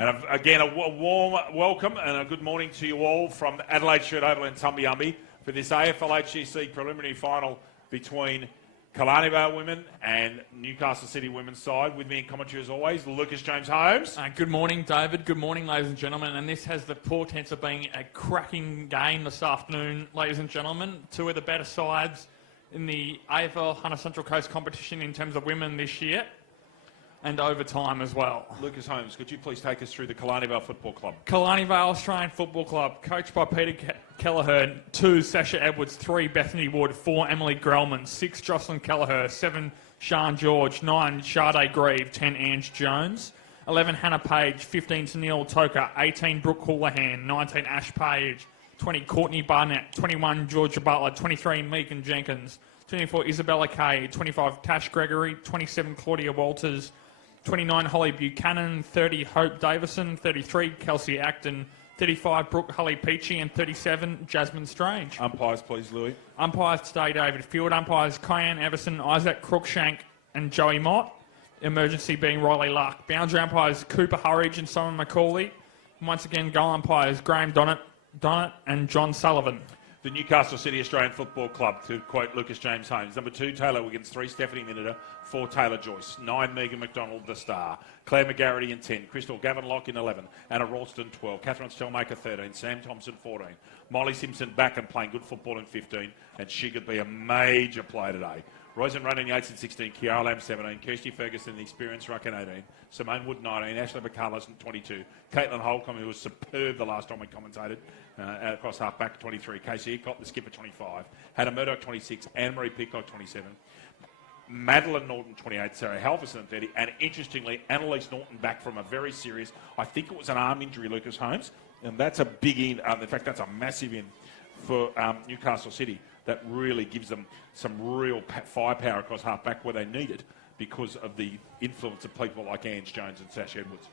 And again, a warm welcome and a good morning to you all from the Adelaide Shirt Oval in Tumbiumbi for this AFL HCC preliminary final between Killarney Vale women and Newcastle City women's side. With me in commentary as always, Lucas James Holmes. Good morning, David. Good morning, ladies and gentlemen. And this has the portents of being a cracking game this afternoon, ladies and gentlemen. Two of the better sides in the AFL Hunter Central Coast competition in terms of women this year. And overtime as well. Lucas Holmes, could you please take us through the Killarney Vale Football Club? Killarney Vale Australian Football Club, coached by Peter Kelleher. 2, Sasha Edwards. 3, Bethany Wood. 4, Emily Grellman. 6, Jocelyn Kelleher. 7, Sian George. 9, Sade Grieve. 10, Ange Jones. 11, Hannah Page. 15, Tennille Toker. 18, Brooke Houlihan. 19, Ash Page. 20, Courtney Barnett. 21, Georgia Butler. 23, Megan Jenkins. 24, Isabella Kay. 25, Tash Gregory. 27, Claudia Walters. 29, Holly Buchanan. 30, Hope Davison. 33, Kelsey Acton. 35, Brooke Hully Peachy. And 37, Jasmine Strange. Umpires, please, Louis. Umpires today, David. Field umpires, Kyan Everson, Isaac Crookshank and Joey Mott. Emergency being Riley Luck. Boundary umpires, Cooper Hurridge and Simon McCauley. And once again, goal umpires, Graham Donnett and John Sullivan. The Newcastle City Australian Football Club, to quote Lucas James Holmes. Number 2, Taylor Wiggins. 3, Stephanie Miniter. 4, Taylor Joyce. 9, Megan McDonald, the star. Claire McGarity in 10. Crystal Gavinlock in 11. Anna Ralston, 12. Catherine Stelmaker, 13. Sam Thompson, 14. Molly Simpson back and playing good football in 15. And she could be a major player today. Rosen Ronan Yates in 16, Kiara Lamb 17, Kirsty Ferguson, the experienced ruck in 18, Simone Wood 19, Ashley McCullers in 22, Caitlin Holcomb, who was superb the last time we commentated, across half back 23, Casey Ecott, the skipper 25, Hannah Murdoch 26, Anne-Marie Peacock 27, Madeline Norton 28, Sarah Halverson 30, and interestingly, Annalise Norton back from a very serious, I think it was an arm injury, Lucas Holmes, and that's a big in, in fact that's a massive in for Newcastle City. That really gives them some real firepower across half-back where they need it because of the influence of people like Ange Jones and Sash Edwards.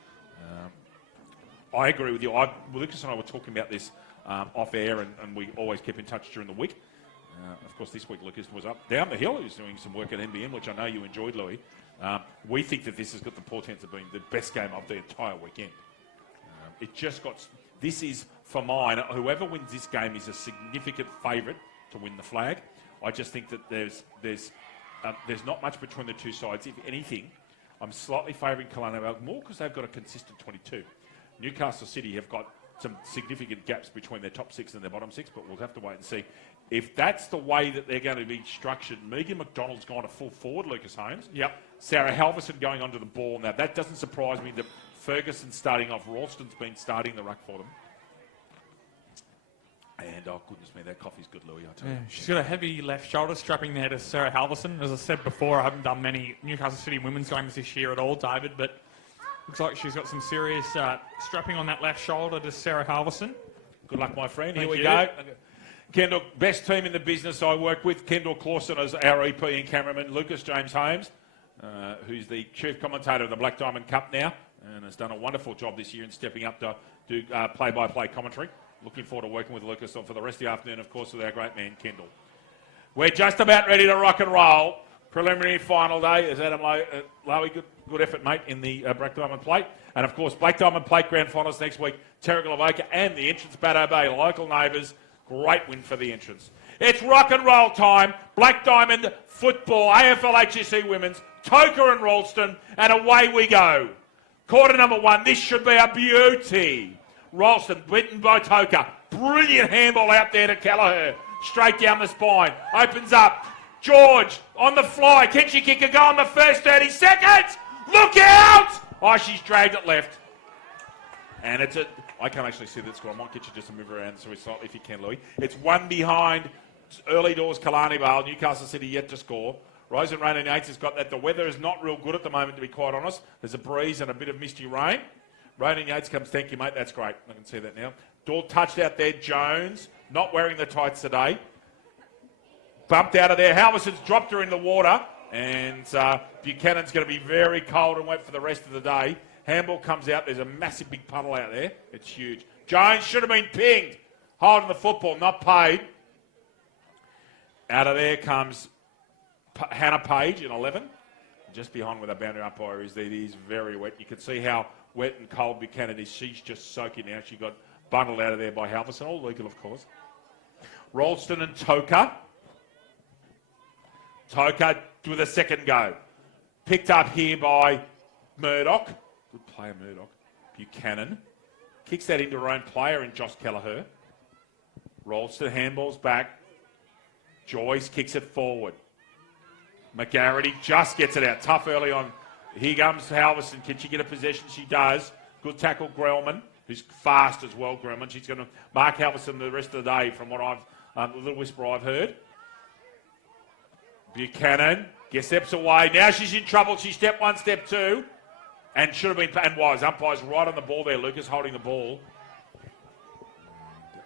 I agree with you. Lucas and I were talking about this off-air and we always keep in touch during the week. Of course, this week Lucas was up down the hill. He was doing some work at NBN, which I know you enjoyed, Louis. We think that this has got the portents of being the best game of the entire weekend. This is, for mine, whoever wins this game is a significant favourite to win the flag. I just think that there's not much between the two sides. If anything, I'm slightly favouring Killarney Vale more because they've got a consistent 22. Newcastle City have got some significant gaps between their top 6 and their bottom 6, but we'll have to wait and see. If that's the way that they're going to be structured, Megan McDonald's gone to full forward, Lucas Holmes. Yep. Sarah Halverson going onto the ball. Now, that doesn't surprise me that Ferguson's starting off. Ralston's been starting the ruck for them. And, oh, goodness me, that coffee's good, Louis, I tell you. Yeah, she's got a heavy left shoulder strapping there to Sarah Halverson. As I said before, I haven't done many Newcastle City women's games this year at all, David, but looks like she's got some serious strapping on that left shoulder to Sarah Halverson. Good luck, my friend. Thank Here we you. go. Kendall, best team in the business I work with. Kendall Clawson as our EP and cameraman. Lucas James Holmes, who's the chief commentator of the Black Diamond Cup now and has done a wonderful job this year in stepping up to do play-by-play commentary. Looking forward to working with Lucas for the rest of the afternoon, of course, with our great man, Kendall. We're just about ready to rock and roll. Preliminary final day. Is Adam Lowy, good effort, mate, in the Black Diamond Plate. And, of course, Black Diamond Plate Grand Finals next week. Terrigal Avoca and the entrance, Baddo Bay, local neighbours. Great win for the entrance. It's rock and roll time. Black Diamond Football, AFL HCC Women's, Toker and Ralston, and away we go. Quarter number 1. This should be a beauty. Ralston beaten by Toker. Brilliant handball out there to Kelleher. Straight down the spine. Opens up. George on the fly. Can she kick a goal in the first 30 seconds? Look out! Oh, she's dragged it left. And I can't actually see that score. I might get you just to move around so slightly if you can, Louis. It's 1 behind early doors Killarney Vale. Newcastle City yet to score. Rosen Ronan Yates has got that. The weather is not real good at the moment, to be quite honest. There's a breeze and a bit of misty rain. Ronan Yates comes, thank you, mate. That's great. I can see that now. Dahl touched out there. Jones, not wearing the tights today. Bumped out of there. Halverson's dropped her in the water. And Buchanan's going to be very cold and wet for the rest of the day. Handball comes out. There's a massive big puddle out there. It's huge. Jones should have been pinged. Holding the football, not paid. Out of there comes Hannah Page in 11. Just behind where the boundary umpire is, it is very wet. You can see how wet and cold Buchanan is. She's just soaking now. She got bundled out of there by Halverson. All legal, of course. Ralston and Toker. Toker with a second go. Picked up here by Murdoch. Good player, Murdoch. Buchanan. Kicks that into her own player in Josh Kelleher. Ralston handballs back. Joyce kicks it forward. McGarity just gets it out. Tough early on. Here comes Halverson. Can she get a possession? She does. Good tackle, Grellman, who's fast as well, Grellman. She's going to mark Halverson the rest of the day from what I've, the little whisper I've heard. Buchanan steps away. Now she's in trouble. She stepped one, step two. And should have been, and was. Umpire's right on the ball there. Lucas holding the ball.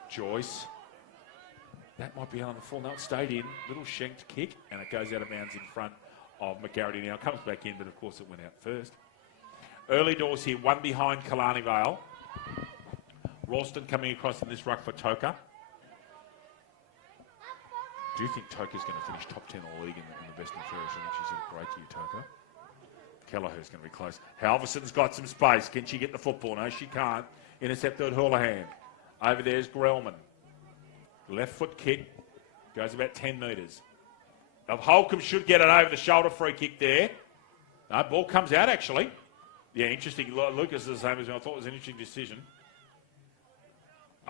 Joyce. That might be on the full. No, it stayed in. Little shanked kick, and it goes out of bounds in front of McGarity now. Comes back in, but of course it went out first. Early doors here, one behind Killarney Vale. Ralston coming across in this ruck for Toker. Do you think Toker's going to finish top 10 in the league in the best and fairest? I think she's had a great year, Toker. Kelleher's going to be close. Halverson's got some space. Can she get the football? No, she can't. Intercepted Houlihan. Over there's Grellman. Left foot kick. Goes about 10 metres. Holcomb should get it over the shoulder free kick there. No, ball comes out actually. Yeah, interesting. Lucas is the same as me. I thought it was an interesting decision.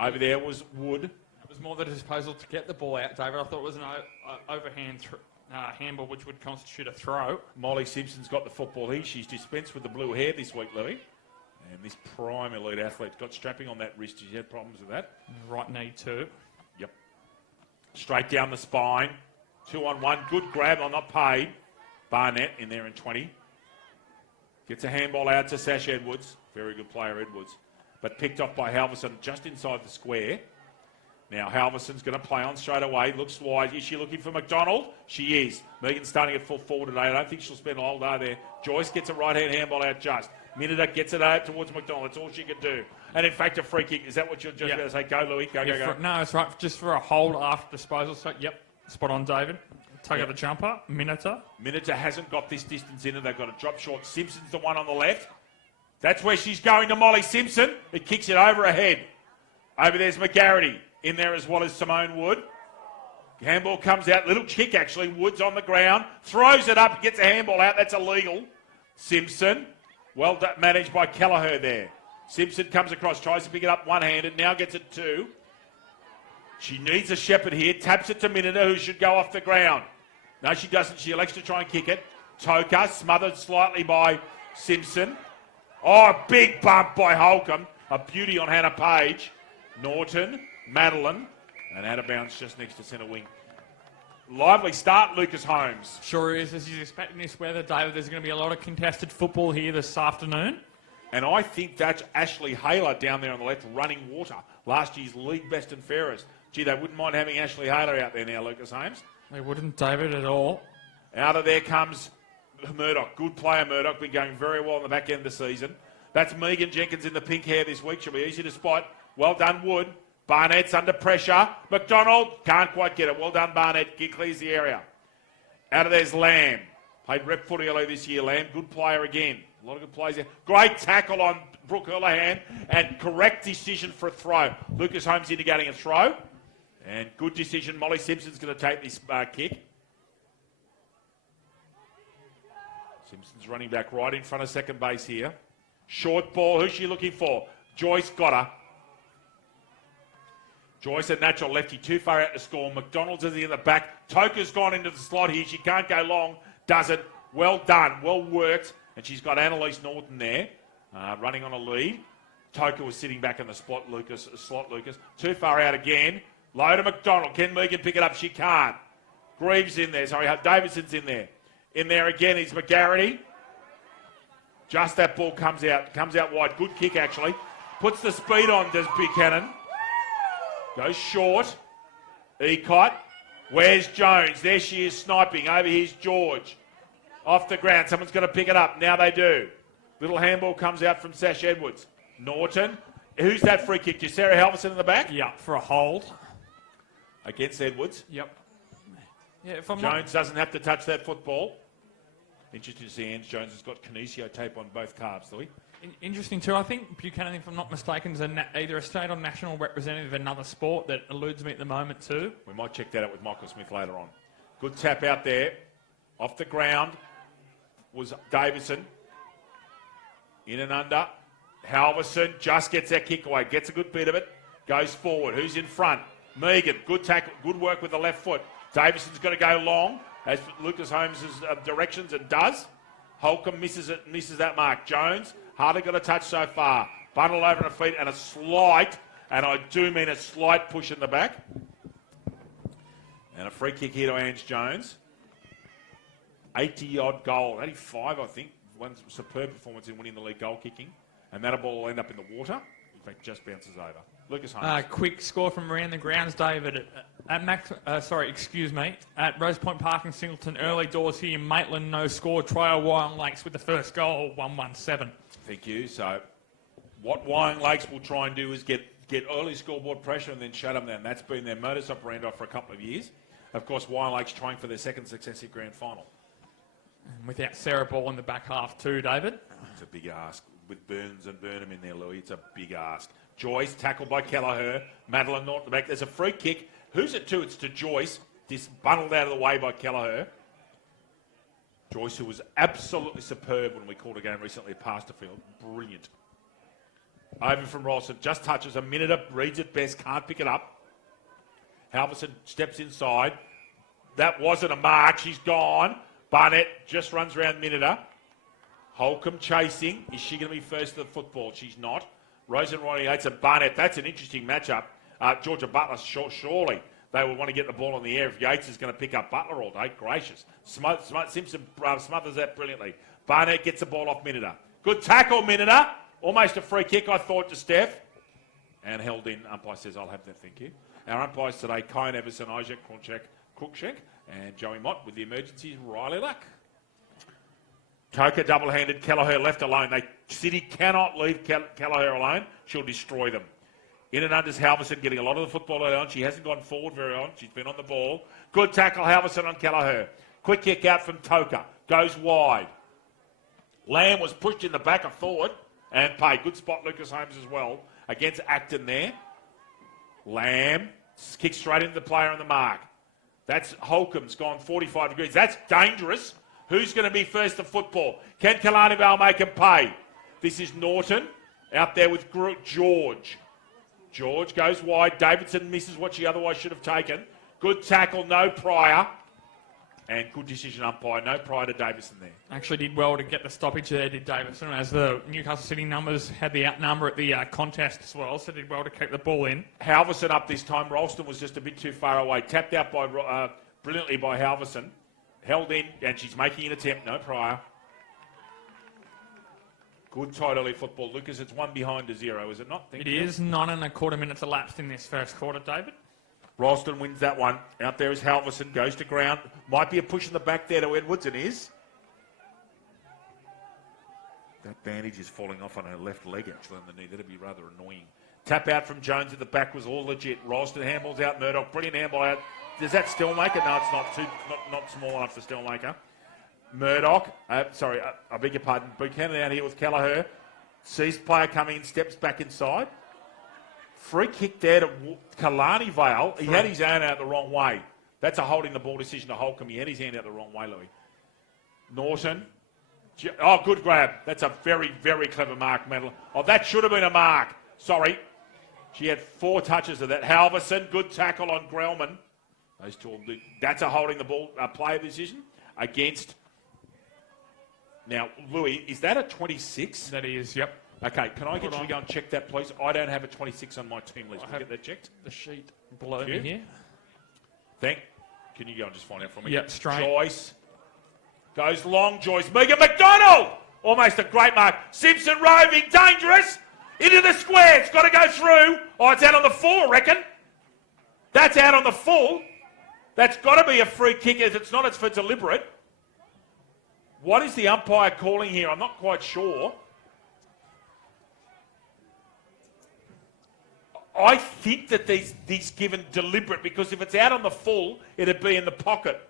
Over there was Wood. It was more the disposal to get the ball out, David. I thought it was an overhand handball, which would constitute a throw. Molly Simpson's got the football here. She's dispensed with the blue hair this week, Louis. And this prime elite athlete got strapping on that wrist. She had problems with that. Right knee too. Yep. Straight down the spine. 2-on-1. Good grab. I'm not paid. Barnett in there in 20. Gets a handball out to Sash Edwards. Very good player, Edwards. But picked off by Halverson just inside the square. Now Halverson's going to play on straight away. Looks wide. Is she looking for McDonald? She is. Megan's starting at full forward today. I don't think she'll spend all day there. Joyce gets a right-hand handball out just. Minida gets it out towards McDonald. That's all she can do. And in fact, a free kick. Is that what you're just about to say? Go, Louis. Go. No, it's right. Just for a hold after disposal. So, yep. Spot on, David. Take out the jumper. Minita hasn't got this distance in her. They've got a drop short. Simpson's the one on the left. That's where she's going to Molly Simpson. It kicks it over her head. Over there's McGarity in there as well as Simone Wood. Handball comes out. Little kick, actually. Wood's on the ground. Throws it up. Gets a handball out. That's illegal. Simpson. Well managed by Kelleher there. Simpson comes across. Tries to pick it up one-handed. Now gets it two. She needs a shepherd here. Taps it to Minida, who should go off the ground. No, she doesn't. She elects to try and kick it. Toker smothered slightly by Simpson. Oh, a big bump by Holcomb. A beauty on Hannah Page. Norton, Madeline, and out of bounds just next to centre wing. Lively start, Lucas Holmes. Sure is. As he's expecting this weather, David, there's going to be a lot of contested football here this afternoon. And I think that's Ashley Haler down there on the left running water. Last year's league best and fairest. Gee, they wouldn't mind having Ashley Haler out there now, Lucas Holmes. They wouldn't, David, at all. Out of there comes Murdoch. Good player, Murdoch. Been going very well in the back end of the season. That's Megan Jenkins in the pink hair this week. She'll be easy to spot. Well done, Wood. Barnett's under pressure. McDonald can't quite get it. Well done, Barnett. Clears the area. Out of there's Lamb. Played rep footy earlier this year, Lamb. Good player again. A lot of good plays there. Great tackle on Brooke Houlihan and correct decision for a throw. Lucas Holmes indicating a throw. And good decision. Molly Simpson's going to take this kick. Simpson's running back right in front of second base here. Short ball. Who's she looking for? Joyce got her. Joyce, a natural lefty, too far out to score. McDonald's is in the back. Toker's gone into the slot here. She can't go long. Does it. Well done. Well worked. And she's got Annalise Norton there, running on a lead. Toker was sitting back in the slot, Lucas. Too far out again. Low to McDonald. Can Megan pick it up? She can't. Greaves in there. Sorry, Davidson's in there. In there again is McGarity. Just that ball comes out. Comes out wide. Good kick, actually. Puts the speed on, does Buchanan. Goes short. Ecott. Where's Jones? There she is sniping. Over here's George. Off the ground. Someone's going to pick it up. Now they do. Little handball comes out from Sash Edwards. Norton. Who's that free kick? Is Sarah Halverson in the back? Yeah, for a hold. Against Edwards. Yep. Yeah, Jones doesn't have to touch that football. Interesting to see Ange Jones has got kinesio tape on both calves, Louis. Interesting too. I think Buchanan, if I'm not mistaken, is either a state or national representative of another sport that eludes me at the moment too. We might check that out with Michael Smith later on. Good tap out there. Off the ground was Davison. In and under. Halverson just gets that kick away. Gets a good bit of it. Goes forward. Who's in front? Megan. Good tackle. Good work with the left foot. Davison's going to go long, as Lucas Holmes' directions, and does. Holcomb misses that mark. Jones, hardly got a touch so far. Bundle over her feet and a slight, and I do mean a slight push in the back. And a free kick here to Ange Jones. 80-odd goal. 85, I think. One superb performance in winning the league goal kicking. And that ball will end up in the water. In fact, just bounces over. Lucas Holmes. Quick score from around the grounds, David. At Rose Point Park in Singleton, early doors here. Maitland, no score. Trial Wyong Lakes with the first goal, 1-1-7. Thank you. So, what Wyong Lakes will try and do is get early scoreboard pressure and then shut them down. That's been their modus operandi for a couple of years. Of course, Wyong Lakes trying for their second successive grand final. And without Sarah Ball in the back half too, David. It's a big ask. With Burns and Burnham in there, Louis, it's a big ask. Joyce, tackled by Kelleher. Madeline Norton back. There's a free kick. Who's it to? It's to Joyce. This bundled out of the way by Kelleher. Joyce, who was absolutely superb when we called a game recently at Pasterfield. Brilliant. Over from Rolson. Just touches a minute up. Reads it best. Can't pick it up. Halverson steps inside. That wasn't a mark. She's gone. Barnett just runs around Minita. Holcomb chasing. Is she going to be first to the football? She's not. Rosen-Ronnie Yates and Barnett. That's an interesting matchup. Georgia Butler, surely they will want to get the ball in the air if Yates is going to pick up Butler all day. Gracious. Simpson smothers that brilliantly. Barnett gets the ball off Minita. Good tackle, Minita. Almost a free kick, I thought, to Steph. And held in. Umpire says, I'll have that, thank you. Our umpires today, Kyan Everson, Isaac Cruikshank, and Joey Mott. With the emergencies, Riley Luck. Coker double-handed, Kelleher left alone. City cannot leave Kelleher alone. She'll destroy them. In and under's Halverson getting a lot of the football early on. She hasn't gone forward very on. She's been on the ball. Good tackle, Halverson on Kelleher. Quick kick out from Toker. Goes wide. Lamb was pushed in the back, I thought, and paid. Good spot, Lucas Holmes as well, against Acton there. Lamb kicks straight into the player on the mark. That's Holcomb's gone 45 degrees. That's dangerous. Who's going to be first to football? Can Killarney Vale make him pay? This is Norton out there with George. George goes wide. Davidson misses what she otherwise should have taken. Good tackle, no prior. And good decision umpire, no prior to Davison there. Actually did well to get the stoppage there, did Davison, as the Newcastle City numbers had the outnumber at the contest as well, so did well to keep the ball in. Halverson up this time. Ralston was just a bit too far away. Tapped out by brilliantly by Halverson. Held in, and she's making an attempt, no prior. Good tight early football. Lucas, it's 1-0, is it not? It is. 9.25 minutes elapsed in this first quarter, David. Ralston wins that one. Out there is Halverson, goes to ground. Might be a push in the back there to Edwards, and is. That bandage is falling off on her left leg, actually, on the knee. That'd be rather annoying. Tap out from Jones at the back was all legit. Ralston handballs out Murdoch. Brilliant handball out. Does that Stillmaker? No, it's not small enough for Stillmaker. Murdoch, I beg your pardon. Buchanan out here with Kelleher. Sees player coming in, steps back inside. Free kick there to Killarney Vale. He had his hand out the wrong way. That's a holding the ball decision to Holcomb. He had his hand out the wrong way, Louis. Norton. Oh, good grab. That's a very, very clever mark, Madeline. Oh, that should have been a mark. Sorry. She had 4 touches of that. Halverson, good tackle on Grellman. Those two, that's a holding the ball player decision against. Now, Louis, is that a 26? That is, yep. Okay, can I get you to go and check that, please? I don't have a 26 on my team list. Can I get that checked? The sheet below me here. Can you go and just find out for me? Yep, straight. Joyce. Goes long, Joyce. Megan McDonald! Almost a great mark. Simpson roving, dangerous. Into the square. It's got to go through. Oh, it's out on the full, I reckon. That's out on the full. That's got to be a free kick. If it's not, it's for deliberate. What is the umpire calling here? I'm not quite sure. I think that these given deliberate, because if it's out on the full, it'd be in the pocket.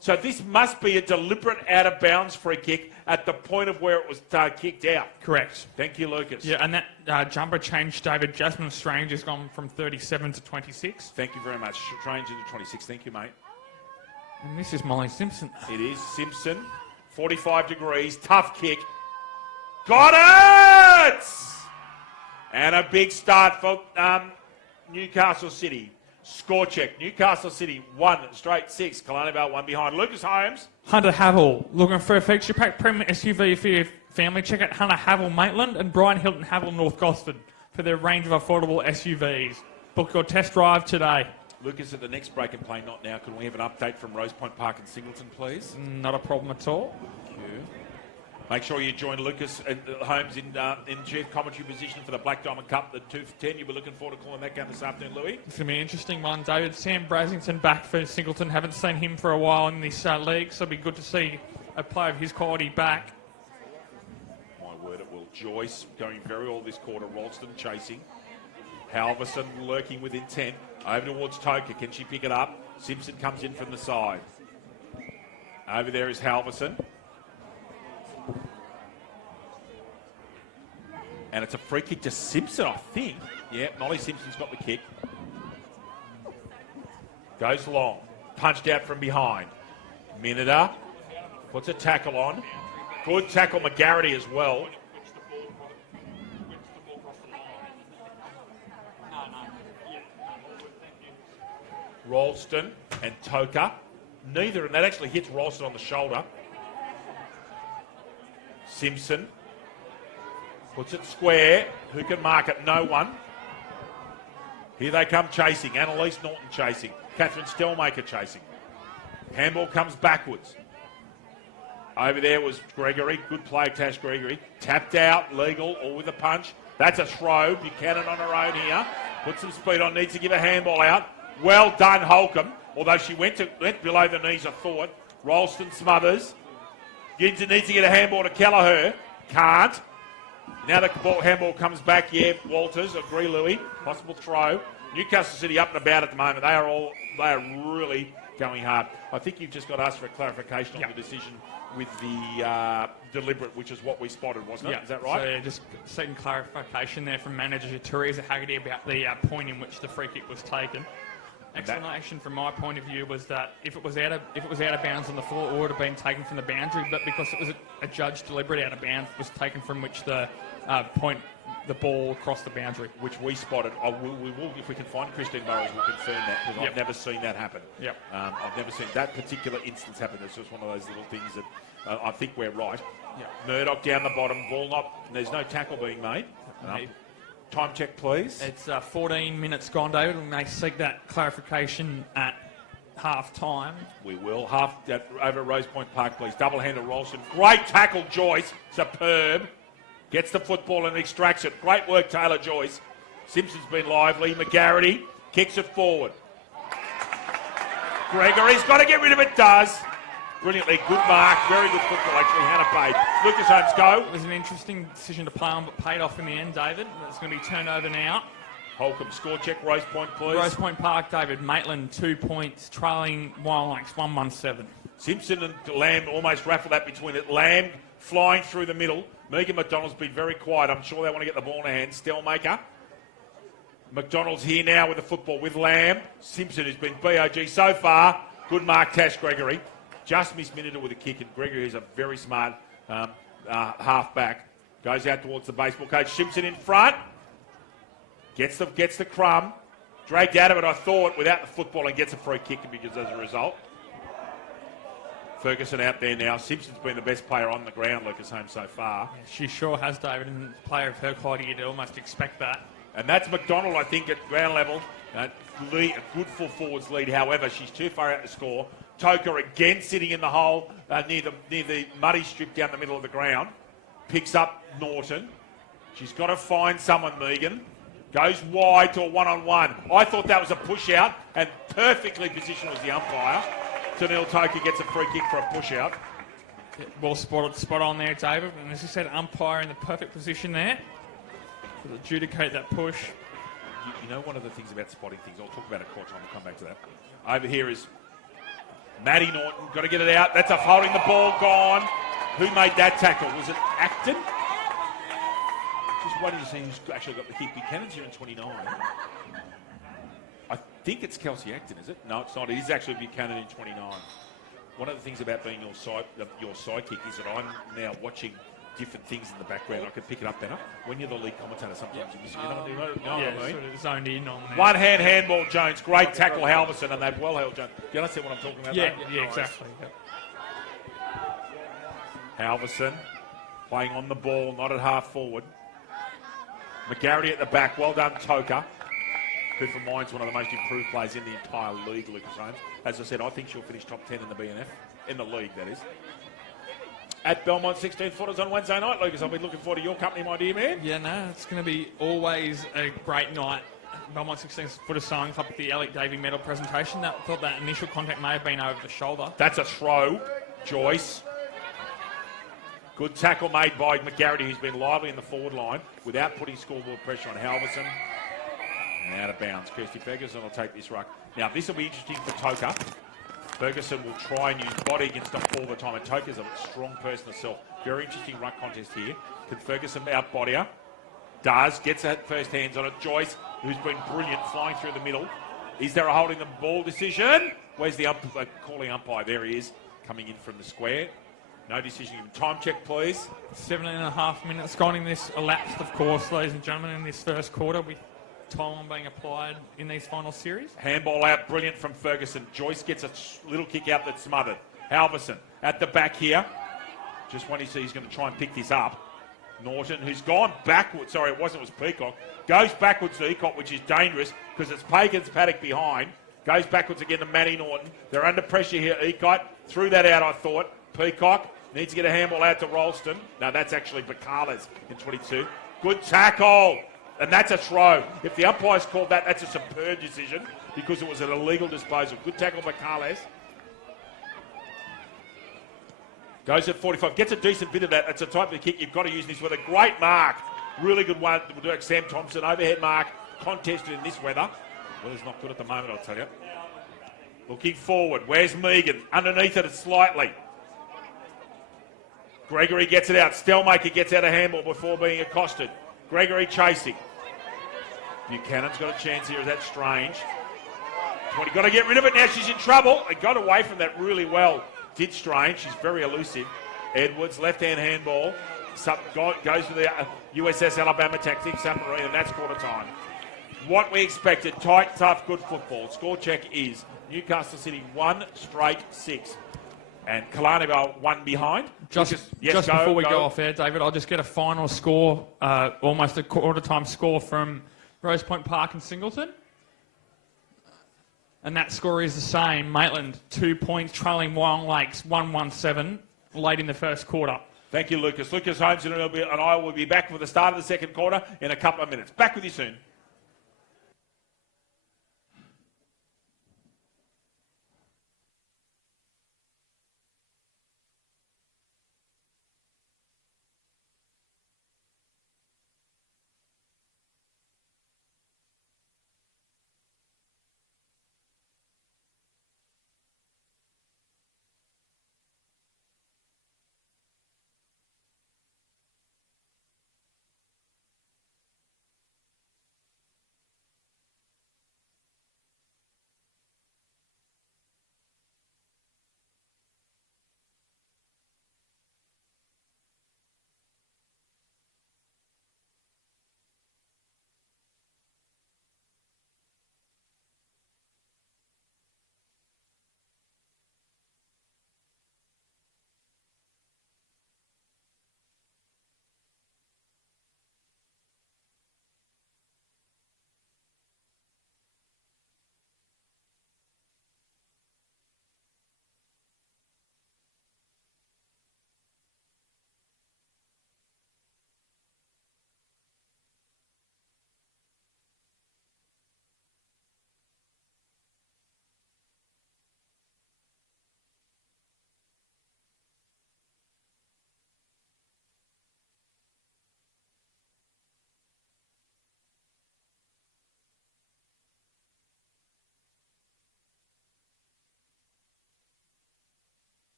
So this must be a deliberate out-of-bounds free kick at the point of where it was kicked out. Correct. Thank you, Lucas. Yeah, and that jumper change, David. Jasmine Strange has gone from 37 to 26. Thank you very much. Strange into 26. Thank you, mate. And this is Molly Simpson. It is Simpson. 45 degrees. Tough kick. Got it! And a big start for Newcastle City. Score check. Newcastle City 1 straight 6. Killarney Vale 1 behind. Lucas Holmes. Hunter Havel, looking for a feature pack premium SUV for your family. Check out Hunter Havel Maitland and Brian Hilton Havel North Gosford for their range of affordable SUVs. Book your test drive today. Lucas, at the next break and play not now, can we have an update from Rose Point Park and Singleton, please? Not a problem at all. Thank you. Make sure you join Lucas and Holmes in chief commentary position for the Black Diamond Cup, the 2 for 10. You'll be looking forward to calling that game this afternoon, Louis. It's going to be an interesting one, David. Sam Brasington back for Singleton. Haven't seen him for a while in this league, so it'll be good to see a player of his quality back. My word, it will. Joyce going very well this quarter. Ralston chasing. Halverson lurking with intent. Over towards Toker. Can she pick it up? Simpson comes in from the side. Over there is Halverson. And it's a free kick to Simpson, I think. Yeah, Molly Simpson's got the kick. Goes long. Punched out from behind. Miniter puts a tackle on. Good tackle, McGarity as well. Ralston and Toker. Neither, and that actually hits Ralston on the shoulder. Simpson puts it square. Who can mark it? No one. Here they come chasing. Annalise Norton chasing. Catherine Stellmaker chasing. Handball comes backwards. Over there was Gregory. Good play, Tash Gregory. Tapped out, legal, all with a punch. That's a throw. Buchanan on her own here. Put some speed on. Needs to give a handball out. Well done, Holcomb. Although she went below the knees, I thought. Ralston smothers. Needs to get a handball to Kelleher. Can't. Now the handball comes back. Yeah, Walters. Agree, Louis. Possible throw. Newcastle City up and about at the moment. They are really going hard. I think you've just got asked for a clarification on the decision with the deliberate, which is what we spotted, wasn't it? Yeah. Is that right? So just seeking clarification there from manager Teresa Haggerty about the point in which the free kick was taken. Explanation from my point of view was that if it was out of bounds on the floor, it would have been taken from the boundary. But because it was a judge deliberate out of bounds, it was taken from which the ball crossed the boundary. Which we spotted. We will, if we can find Christine Burrows, we'll confirm that, because I've never seen that happen. Yep. I've never seen that particular instance happen. It's just one of those little things that I think we're right. Yep. Murdoch down the bottom, ball not. There's no tackle being made. Time check, please. It's 14 minutes gone, David. We may seek that clarification at half time. We will. Over Rose Point Park, please. Double-hander Ralston. Great tackle, Joyce. Superb. Gets the football and extracts it. Great work, Taylor Joyce. Simpson's been lively. McGarity kicks it forward. Gregory's got to get rid of it. Does. Brilliantly. Good mark. Very good football, actually. Hannah Page. Lucas Holmes, go. It was an interesting decision to play on, but paid off in the end, David. It's going to be turnover now. Holcomb, score check. Rose Point, please. Rose Point Park, David. Maitland, 2 points. Trailing Wildlands, 117. Simpson and Lamb almost raffled that between it. Lamb flying through the middle. Megan McDonald's been very quiet. I'm sure they want to get the ball in hand. Stellmaker. McDonald's here now with the football with Lamb. Simpson has been BOG so far. Good mark, Tash Gregory. Just missed Miniter with a kick, and Gregory is a very smart half-back. Goes out towards the baseball coach. Simpson in front. Gets the crumb. Dragged out of it, I thought, without the football, and gets a free kick because as a result. Ferguson out there now. Simpson's been the best player on the ground, Lucas Holmes, so far. Yeah, she sure has, David, and a player of her quality, you'd almost expect that. And that's McDonald, I think, at ground level. A good full forwards lead. However, she's too far out to score. Toker again sitting in the hole near the muddy strip down the middle of the ground. Picks up Norton. She's got to find someone, Megan. Goes wide to a one-on-one. I thought that was a push-out, and perfectly positioned was the umpire. Tanil Toker gets a free kick for a push-out. Yeah, well spotted, spot on there, David. And as you said, umpire in the perfect position there to adjudicate that push. You know, one of the things about spotting things, I'll talk about it a quarter time, we'll come back to that. Over here is Matty Norton, got to get it out. That's a holding the ball, gone. Who made that tackle? Was it Acton? Just waiting to see who's actually got the kick. Buchanan's here in 29. I think it's Kelsey Acton, is it? No, it's not. It is actually Buchanan in 29. One of the things about being your sidekick is that I'm now watching different things in the background. I can pick it up better. When you're the lead commentator, sometimes you miss it. You know what I mean? Sort of zoned in on there. One hand handball, Jones. Great tackle, Halverson, and they've well held Jones. Do you understand what I'm talking about? Yeah, mate? yeah, exactly. Yep. Halverson playing on the ball, not at half forward. McGarity at the back. Well done, Toker, who for mine's one of the most improved players in the entire league, Lucas Holmes. As I said, I think she'll finish top 10 in the BNF, in the league, that is. At Belmont 16 footers on Wednesday night, Lucas. I'll be looking forward to your company, my dear man. Yeah, no, it's going to be always a great night. Belmont 16 footer sewing club with the Alec Davey medal presentation. I thought that initial contact may have been over the shoulder. That's a throw, Joyce. Good tackle made by McGarity, who's been lively in the forward line without putting scoreboard pressure on Halverson. And out of bounds. Kirsty Ferguson will take this ruck. Now, this will be interesting for Toker. Ferguson will try and use body against them all the time, and Toker's a strong person herself. Very interesting ruck contest here. Can Ferguson out-body her? Does. Gets that first hands on it. Joyce, who's been brilliant, flying through the middle. Is there a holding the ball decision? Where's the calling umpire? There he is, coming in from the square. No decision. Time check, please. 7.5 minutes gone in this elapsed, of course, ladies and gentlemen, in this first quarter with time being applied in these final series. Handball out, brilliant from Ferguson. Joyce gets a little kick out that's smothered. Halverson at the back here. Just when he sees he's going to try and pick this up. Norton, who's gone backwards. Sorry, it was Peacock. Goes backwards to Eacott, which is dangerous because it's Pagan's paddock behind. Goes backwards again to Matty Norton. They're under pressure here, Eacott. Threw that out, I thought. Peacock needs to get a handball out to Ralston. No, that's actually Bacales in 22. Good tackle. And that's a throw. If the umpire's called that, that's a superb decision because it was an illegal disposal. Good tackle by Carles. Goes at 45. Gets a decent bit of that. It's a type of kick you've got to use this with a great mark. Really good one. We'll do Sam Thompson. Overhead mark. Contested in this weather. Weather's not good at the moment, I'll tell you. Looking forward. Where's Megan? Underneath it slightly. Gregory gets it out. Stellmaker gets out a handball before being accosted. Gregory chasing. Buchanan's got a chance here. Is that Strange? 20. Got to get rid of it now. She's in trouble. They got away from that really well. Did Strange. She's very elusive. Edwards, left-hand handball. Goes to the USS Alabama Tactics submarine, and that's quarter time. What we expected. Tight, tough, good football. Score check is Newcastle City 1 straight 6. And Killarney are 1 behind. Just before we go off air, David, I'll just get a final score, almost a quarter-time score from Rose Point Park and Singleton. And that score is the same. Maitland, 2 points, trailing Wyong Lakes, 1-1-7, late in the first quarter. Thank you, Lucas. Lucas Holmes and I will be back for the start of the second quarter in a couple of minutes. Back with you soon.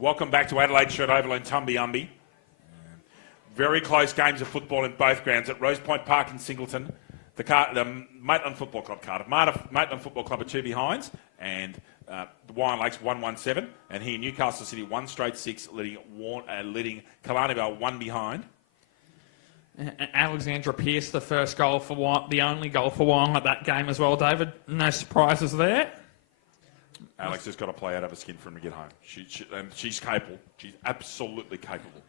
Welcome back to Adelaide Shirt Oval and Tumby-Umby. Very close games of football in both grounds at Rose Point Park in Singleton. The Maitland Football Club, Cardiff. Maitland Football Club are 2 behinds, and the Wyong Lakes 1-1-7, and here Newcastle City 1 straight 6, leading Killarney Vale 1 behind. Alexandra Pearce, the first goal for Wyong, the only goal for Wyong at that game as well, David. No surprises there. Alex has got to play out of her skin for him to get home. And she's capable. She's absolutely capable.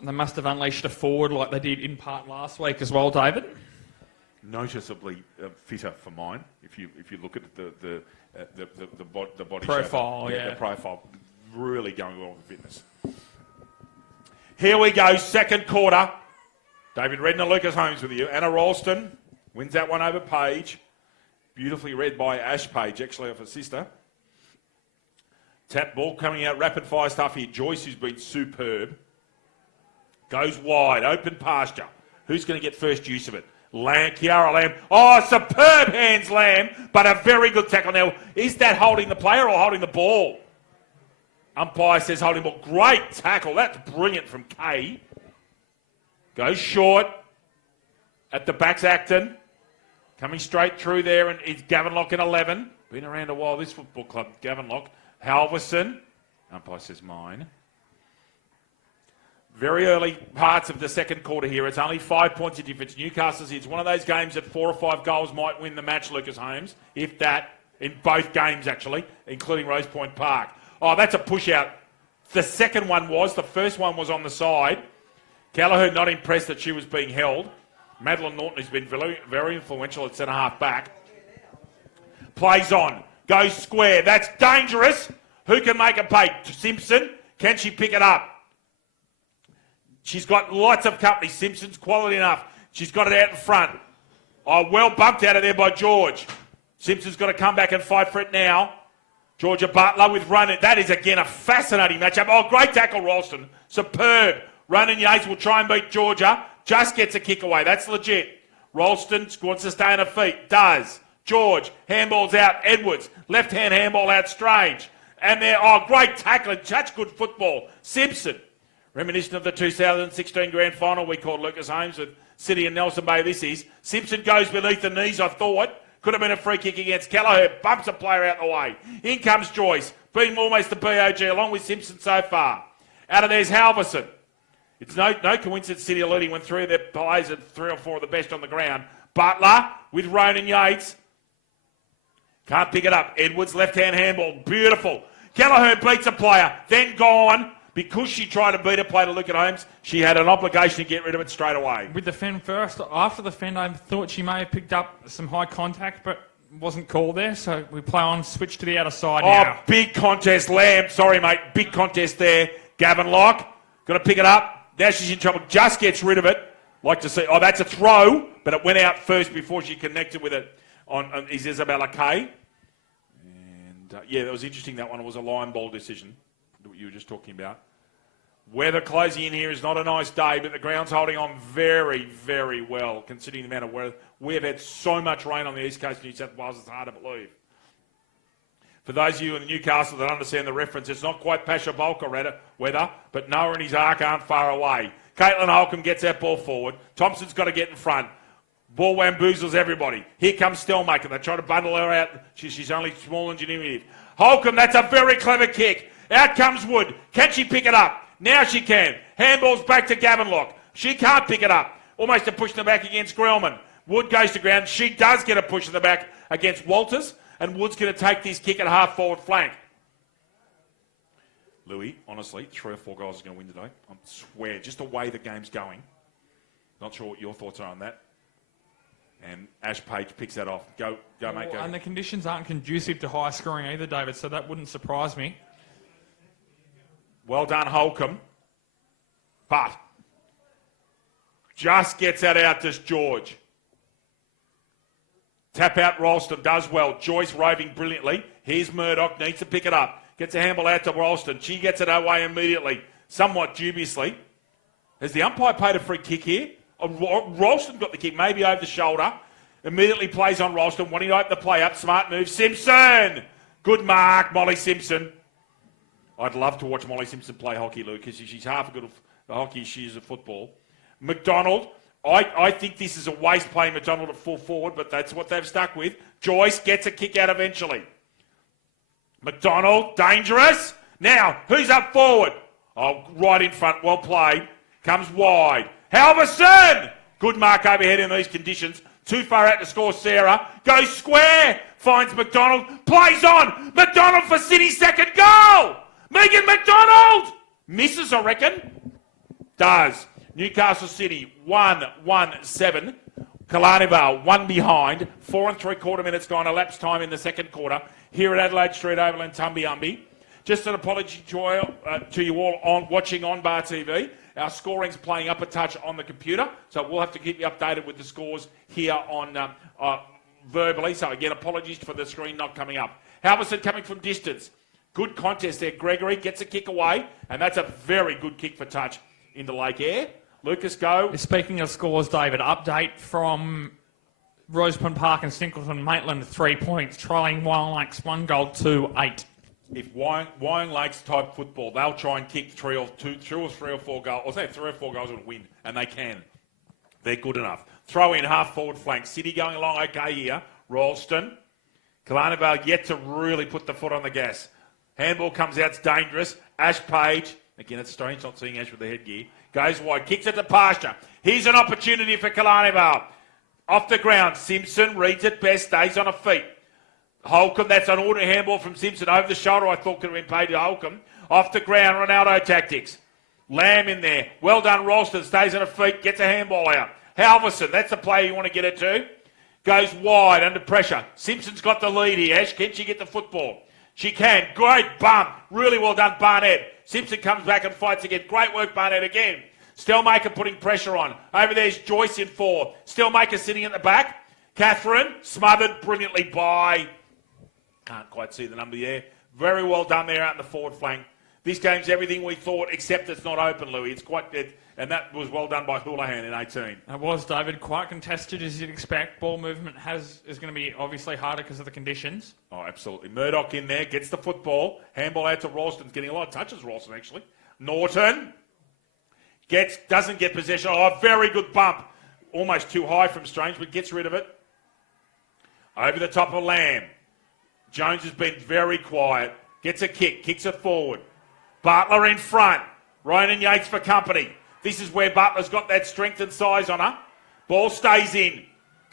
They must have unleashed a forward like they did in part last week as well, David. Noticeably fitter for mine. If you look at the body profile, shape, yeah, the profile, really going well with fitness. Here we go, second quarter. David Redden and Lucas Holmes with you. Anna Ralston wins that one over Page. Beautifully read by Ash Page, actually off her sister. Tap ball coming out, rapid fire stuff here. Joyce, who's been superb. Goes wide, open pasture. Who's going to get first use of it? Kiara Lamb. Oh, superb hands, Lamb, but a very good tackle. Now, is that holding the player or holding the ball? Umpire says holding the ball. Great tackle. That's brilliant from Kay. Goes short. At the back's Acton. Coming straight through there, and it's Gavenlock in 11. Been around a while, this football club, Gavenlock. Halverson. Umpire says mine. Very early parts of the second quarter here. It's only 5 points of difference. Newcastle's, it's one of those games that 4 or 5 goals might win the match, Lucas Holmes. If that, in both games actually, including Rose Point Park. Oh, that's a push out. The second one was. The first one was on the side. Callagher not impressed that she was being held. Madeline Norton has been very, very influential at centre-half back. Plays on. Goes square. That's dangerous. Who can make it pay? Simpson. Can she pick it up? She's got lots of company. Simpson's quality enough. She's got it out in front. Oh, well bumped out of there by George. Simpson's got to come back and fight for it now. Georgia Butler with Ronan. That is, again, a fascinating matchup. Oh, great tackle, Ralston. Superb. Ronan Yates will try and beat Georgia. Just gets a kick away. That's legit. Ralston wants to stay on her feet. Does. George. Handball's out. Edwards. Left-hand handball out. Strange. And there, oh, great tackling. Such good football. Simpson. Reminiscent of the 2016 Grand Final we called Lucas Holmes with City and Nelson Bay. This is. Simpson goes beneath the knees, I thought. Could have been a free kick against Callagher. Bumps a player out the way. In comes Joyce. Being almost the BOG along with Simpson so far. Out of there's Halverson. It's no coincidence City are leading when 3 of their players are 3 or 4 of the best on the ground. Butler with Ronan Yates. Can't pick it up. Edwards, left-hand handball. Beautiful. Callagher beats a player. Then gone. Because she tried to beat a player to Lucas Holmes, she had an obligation to get rid of it straight away. With the fend first, after the fend, I thought she may have picked up some high contact, but wasn't called there. So we play on, switch to the outer side now. Oh, big contest, Lamb. Sorry, mate. Big contest there. Gavenlock. Got to pick it up. Now she's in trouble. Just gets rid of it. Like to see. Oh, that's a throw, but it went out first before she connected with it on Isabella Kay. And yeah, that was interesting. That one was a line ball decision that you were just talking about. Weather closing in here is not a nice day, but the ground's holding on very, very well, considering the amount of weather. We have had so much rain on the east coast of New South Wales, it's hard to believe. For those of you in Newcastle that understand the reference, it's not quite Pasha Bulka weather, but Noah and his arc aren't far away. Caitlin Holcomb gets that ball forward. Thompson's got to get in front. Ball wamboozles everybody. Here comes Stelmaker. They try to bundle her out. She's only small and diminutive. Holcomb, that's a very clever kick. Out comes Wood. Can she pick it up? Now she can. Handball's back to Gavenlock. She can't pick it up. Almost a push in the back against Grellman. Wood goes to ground. She does get a push in the back against Walters. And Wood's going to take this kick at half forward flank. Louis, honestly, 3 or 4 goals is going to win today. I swear, just the way the game's going. Not sure what your thoughts are on that. And Ash Page picks that off. Go, mate, go. And the conditions aren't conducive to high scoring either, David, so that wouldn't surprise me. Well done, Holcomb. But just gets that out to George. Tap out Ralston, does well. Joyce roving brilliantly. Here's Murdoch, needs to pick it up. Gets a handball out to Ralston. She gets it away immediately, somewhat dubiously. Has the umpire paid a free kick here? Ralston got the kick, maybe over the shoulder. Immediately plays on Ralston, wanting to open the play up. Smart move. Simpson! Good mark, Molly Simpson. I'd love to watch Molly Simpson play hockey, Lou, because she's half as good at hockey as she is at football. McDonald, I think this is a waste playing McDonald at full forward, but that's what they've stuck with. Joyce gets a kick out eventually. McDonald, dangerous. Now, who's up forward? Oh, right in front, well played. Comes wide. Halverson! Good mark overhead in these conditions. Too far out to score Sarah. Goes square. Finds McDonald. Plays on. McDonald for City's second goal. Megan McDonald! Misses, I reckon. Does. Newcastle City 1-1-7. Killarney Vale 1 behind. 4 3/4 minutes gone. Elapsed time in the second quarter. Here at Adelaide Street Oval in Tumbiumbi. Just an apology to you all on watching on Bar TV. Our scoring's playing up a touch on the computer, so we'll have to keep you updated with the scores here on verbally. So again, apologies for the screen not coming up. Halverson coming from distance. Good contest there. Gregory gets a kick away, and that's a very good kick for touch into Lake Air. Lucas, go. Speaking of scores, David, update from Rosepond Park and Singleton Maitland, 3 points, trailing Wyong Lakes 1 goal to 8. If Wyong Lakes type football, they'll try and kick 3 or 4 goals, or say 3 or 4 goals and win, and they can. They're good enough. Throw in half forward flank. City going along okay here. Ralston. Killarney Vale yet to really put the foot on the gas. Handball comes out, it's dangerous. Ash Page. Again, it's strange not seeing Ash with the headgear. Goes wide, kicks it to pasture. Here's an opportunity for Killarney Vale. Off the ground, Simpson reads it best, stays on her feet. Holcomb, that's an ordinary handball from Simpson over the shoulder. I thought could have been paid to Holcomb. Off the ground, Ronaldo tactics. Lamb in there. Well done, Ralston. Stays on her feet, gets a handball out. Halverson, that's the player you want to get it to. Goes wide under pressure. Simpson's got the lead here, Ash. Can she get the football? She can. Great bump. Really well done, Barnett. Simpson comes back and fights again. Great work, Barnett again. Stelmaker putting pressure on. Over there's Joyce in 4. Stelmaker sitting at the back. Catherine smothered brilliantly by... Can't quite see the number there. Very well done there out in the forward flank. This game's everything we thought, except it's not open, Louis. It's quite... And that was well done by Houlihan in 18. It was, David. Quite contested as you'd expect. Ball movement is going to be obviously harder because of the conditions. Oh, absolutely. Murdoch in there, gets the football. Handball out to Ralston. Getting a lot of touches, Ralston, actually. Norton doesn't get possession. Oh, very good bump. Almost too high from Strange, but gets rid of it. Over the top of Lamb. Jones has been very quiet. Gets a kick, kicks it forward. Butler in front. Ronan Yates for company. This is where Butler's got that strength and size on her. Ball stays in.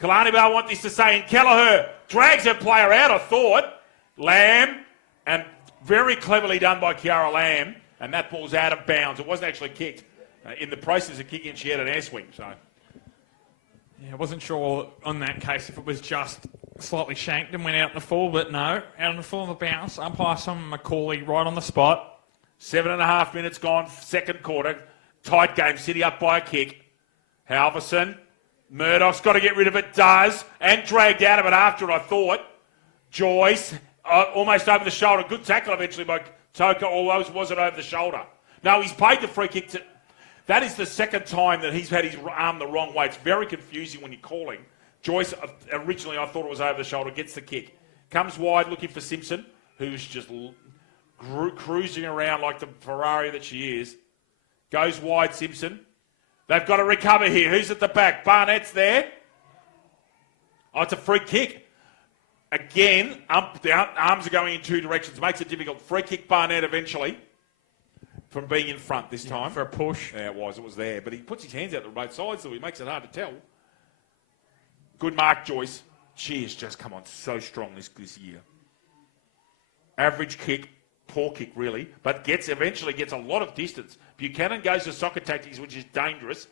Killarney Vale want this to stay in. Kelleher drags her player out, I thought. Lamb, and very cleverly done by Kiara Lamb, and that ball's out of bounds. It wasn't actually kicked. In the process of kicking, she had an air swing. So, yeah, I wasn't sure on that case if it was just slightly shanked and went out in the full, but no, out in the full of the bounce. Umpire Simon Macaulay right on the spot. 7.5 minutes gone, second quarter. Tight game, City up by a kick. Halverson. Murdoch's got to get rid of it, does. And dragged out of it after it, I thought. Joyce, almost over the shoulder. Good tackle eventually by Toka, although it wasn't over the shoulder. No, he's paid the free kick. That is the second time that he's had his arm the wrong way. It's very confusing when you're calling. Joyce, originally I thought it was over the shoulder, gets the kick. Comes wide looking for Simpson, who's just cruising around like the Ferrari that she is. Goes wide, Simpson. They've got to recover here. Who's at the back? Barnett's there. Oh, it's a free kick. Again, the arms are going in two directions. Makes it difficult. Free kick Barnett eventually from being in front this time. For a push. Yeah, it was there. But he puts his hands out to both sides, so he makes it hard to tell. Good mark, Joyce. She has just come on so strong this year. Average kick. Poor kick, really, but eventually gets a lot of distance. Buchanan goes to soccer tactics, which is dangerous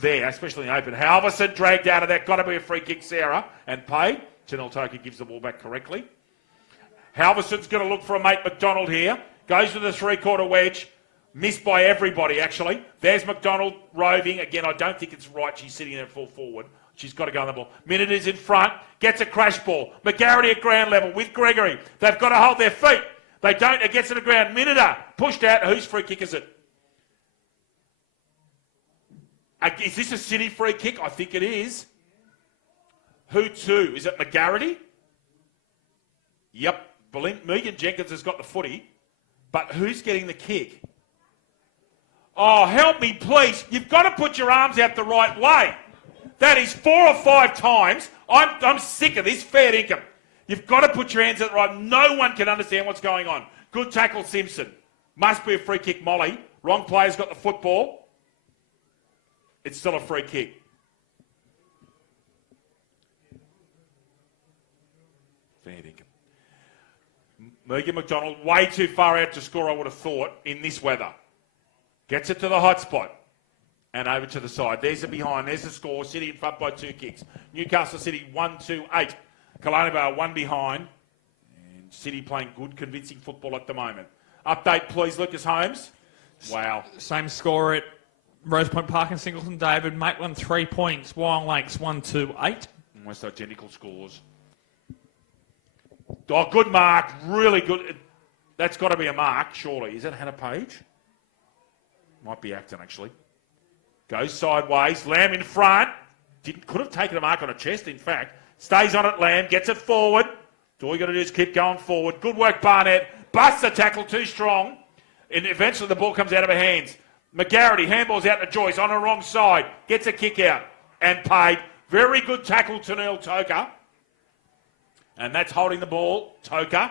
there, especially in open. Halverson dragged out of that. Got to be a free kick, Sarah, and paid. Janelle Toker gives the ball back correctly. Halverson's going to look for a mate McDonald here. Goes to the three-quarter wedge. Missed by everybody, actually. There's McDonald roving. Again, I don't think it's right. She's sitting there full forward. She's got to go on the ball. Minute is in front. Gets a crash ball. McGarity at ground level with Gregory. They've got to hold their feet. They don't. It gets to the ground. Miniter pushed out. Whose free kick is it? Is this a City free kick? I think it is. Who to? Is it McGarity? Yep. Megan Jenkins has got the footy. But who's getting the kick? Oh, help me, please. You've got to put your arms out the right way. That is 4 or 5 times. I'm sick of this. Fair income. You've got to put your hands out the right. No one can understand what's going on. Good tackle, Simpson. Must be a free kick, Molly. Wrong player's got the football. It's still a free kick. Fair income. Megan McDonald, way too far out to score, I would have thought, in this weather. Gets it to the hot spot. And over to the side. There's the behind. There's the score. City in front by 2 kicks. Newcastle City 1-2-8. Killarney Vale 1 behind. And City playing good, convincing football at the moment. Update, please, Lucas Holmes. Wow. Same score at Rosepoint Park and Singleton David. Maitland 3 points. Wyong Lakes 1-2-8. Almost identical scores. Oh, good mark. Really good. That's got to be a mark, surely. Is that Hannah Page? Might be Acton, actually. Goes sideways. Lamb in front. Could have taken a mark on a chest, in fact. Stays on it, Lamb. Gets it forward. All you got to do is keep going forward. Good work, Barnett. Busts the tackle too strong. And eventually the ball comes out of her hands. McGarity handballs out to Joyce on the wrong side. Gets a kick out. And paid. Very good tackle to Neil Toker. And that's holding the ball. Toker.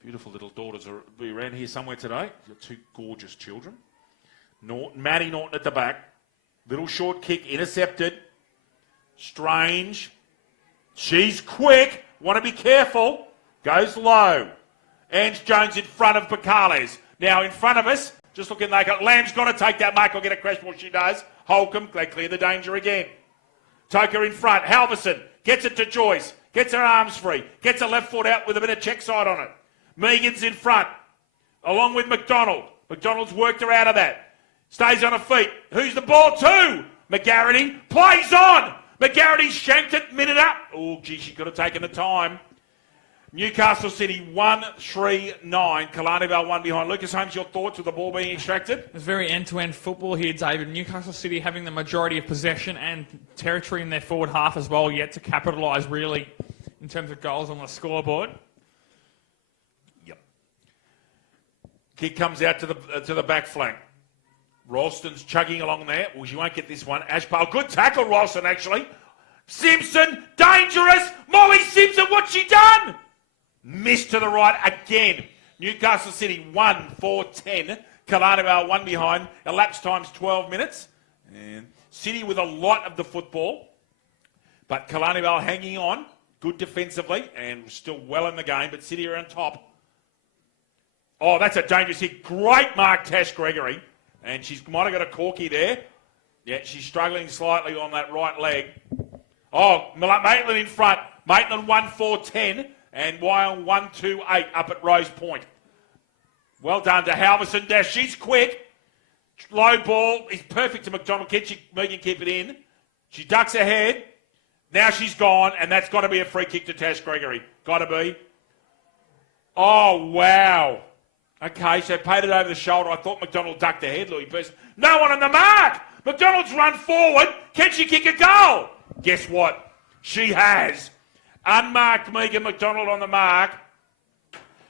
Beautiful little daughters will be around here somewhere today. You've got 2 gorgeous children. Maddie Norton at the back. Little short kick, intercepted. Strange. She's quick. Want to be careful. Goes low. Ange Jones in front of Bacales. Now in front of us, just looking like it. Lamb's got to take that mark or get a crash ball. She does. Holcomb, they clear the danger again. Toker in front. Halverson gets it to Joyce. Gets her arms free. Gets her left foot out with a bit of check side on it. Megan's in front. Along with McDonald. McDonald's worked her out of that. Stays on her feet. Who's the ball to? McGarity plays on. McGarity shanked it, minute up. Oh, gee, she could have taken the time. Newcastle City 1-3-9. Killarney Vale 1 behind. Lucas Holmes, your thoughts with the ball being extracted? It's very end-to-end football here, David. Newcastle City having the majority of possession and territory in their forward half as well, yet to capitalise really in terms of goals on the scoreboard. Yep. Kick comes out to the back flank. Ralston's chugging along there. Well, she won't get this one. Ashpal, good tackle, Ralston, actually. Simpson, dangerous. Molly Simpson, what's she done? Missed to the right again. Newcastle City 1-4-10. Killarney Vale 1 behind. Elapsed time's 12 minutes. And City with a lot of the football. But Killarney Vale hanging on. Good defensively and still well in the game. But City are on top. Oh, that's a dangerous hit. Great mark, Tash Gregory. And she might have got a corky there. Yeah, she's struggling slightly on that right leg. Oh, Maitland in front. Maitland 1-4-10 and Wyong 1-2-8 up at Rose Point. Well done to Halverson. Dash. She's quick. Low ball is perfect to McDonald. Megan keep it in. She ducks ahead. Now she's gone, and that's got to be a free kick to Tash Gregory. Got to be. Oh, wow. Okay, so paid it over the shoulder. I thought McDonald ducked ahead, Louis Pearson. No one on the mark. McDonald's run forward. Can she kick a goal? Guess what? She has. Unmarked Megan McDonald on the mark.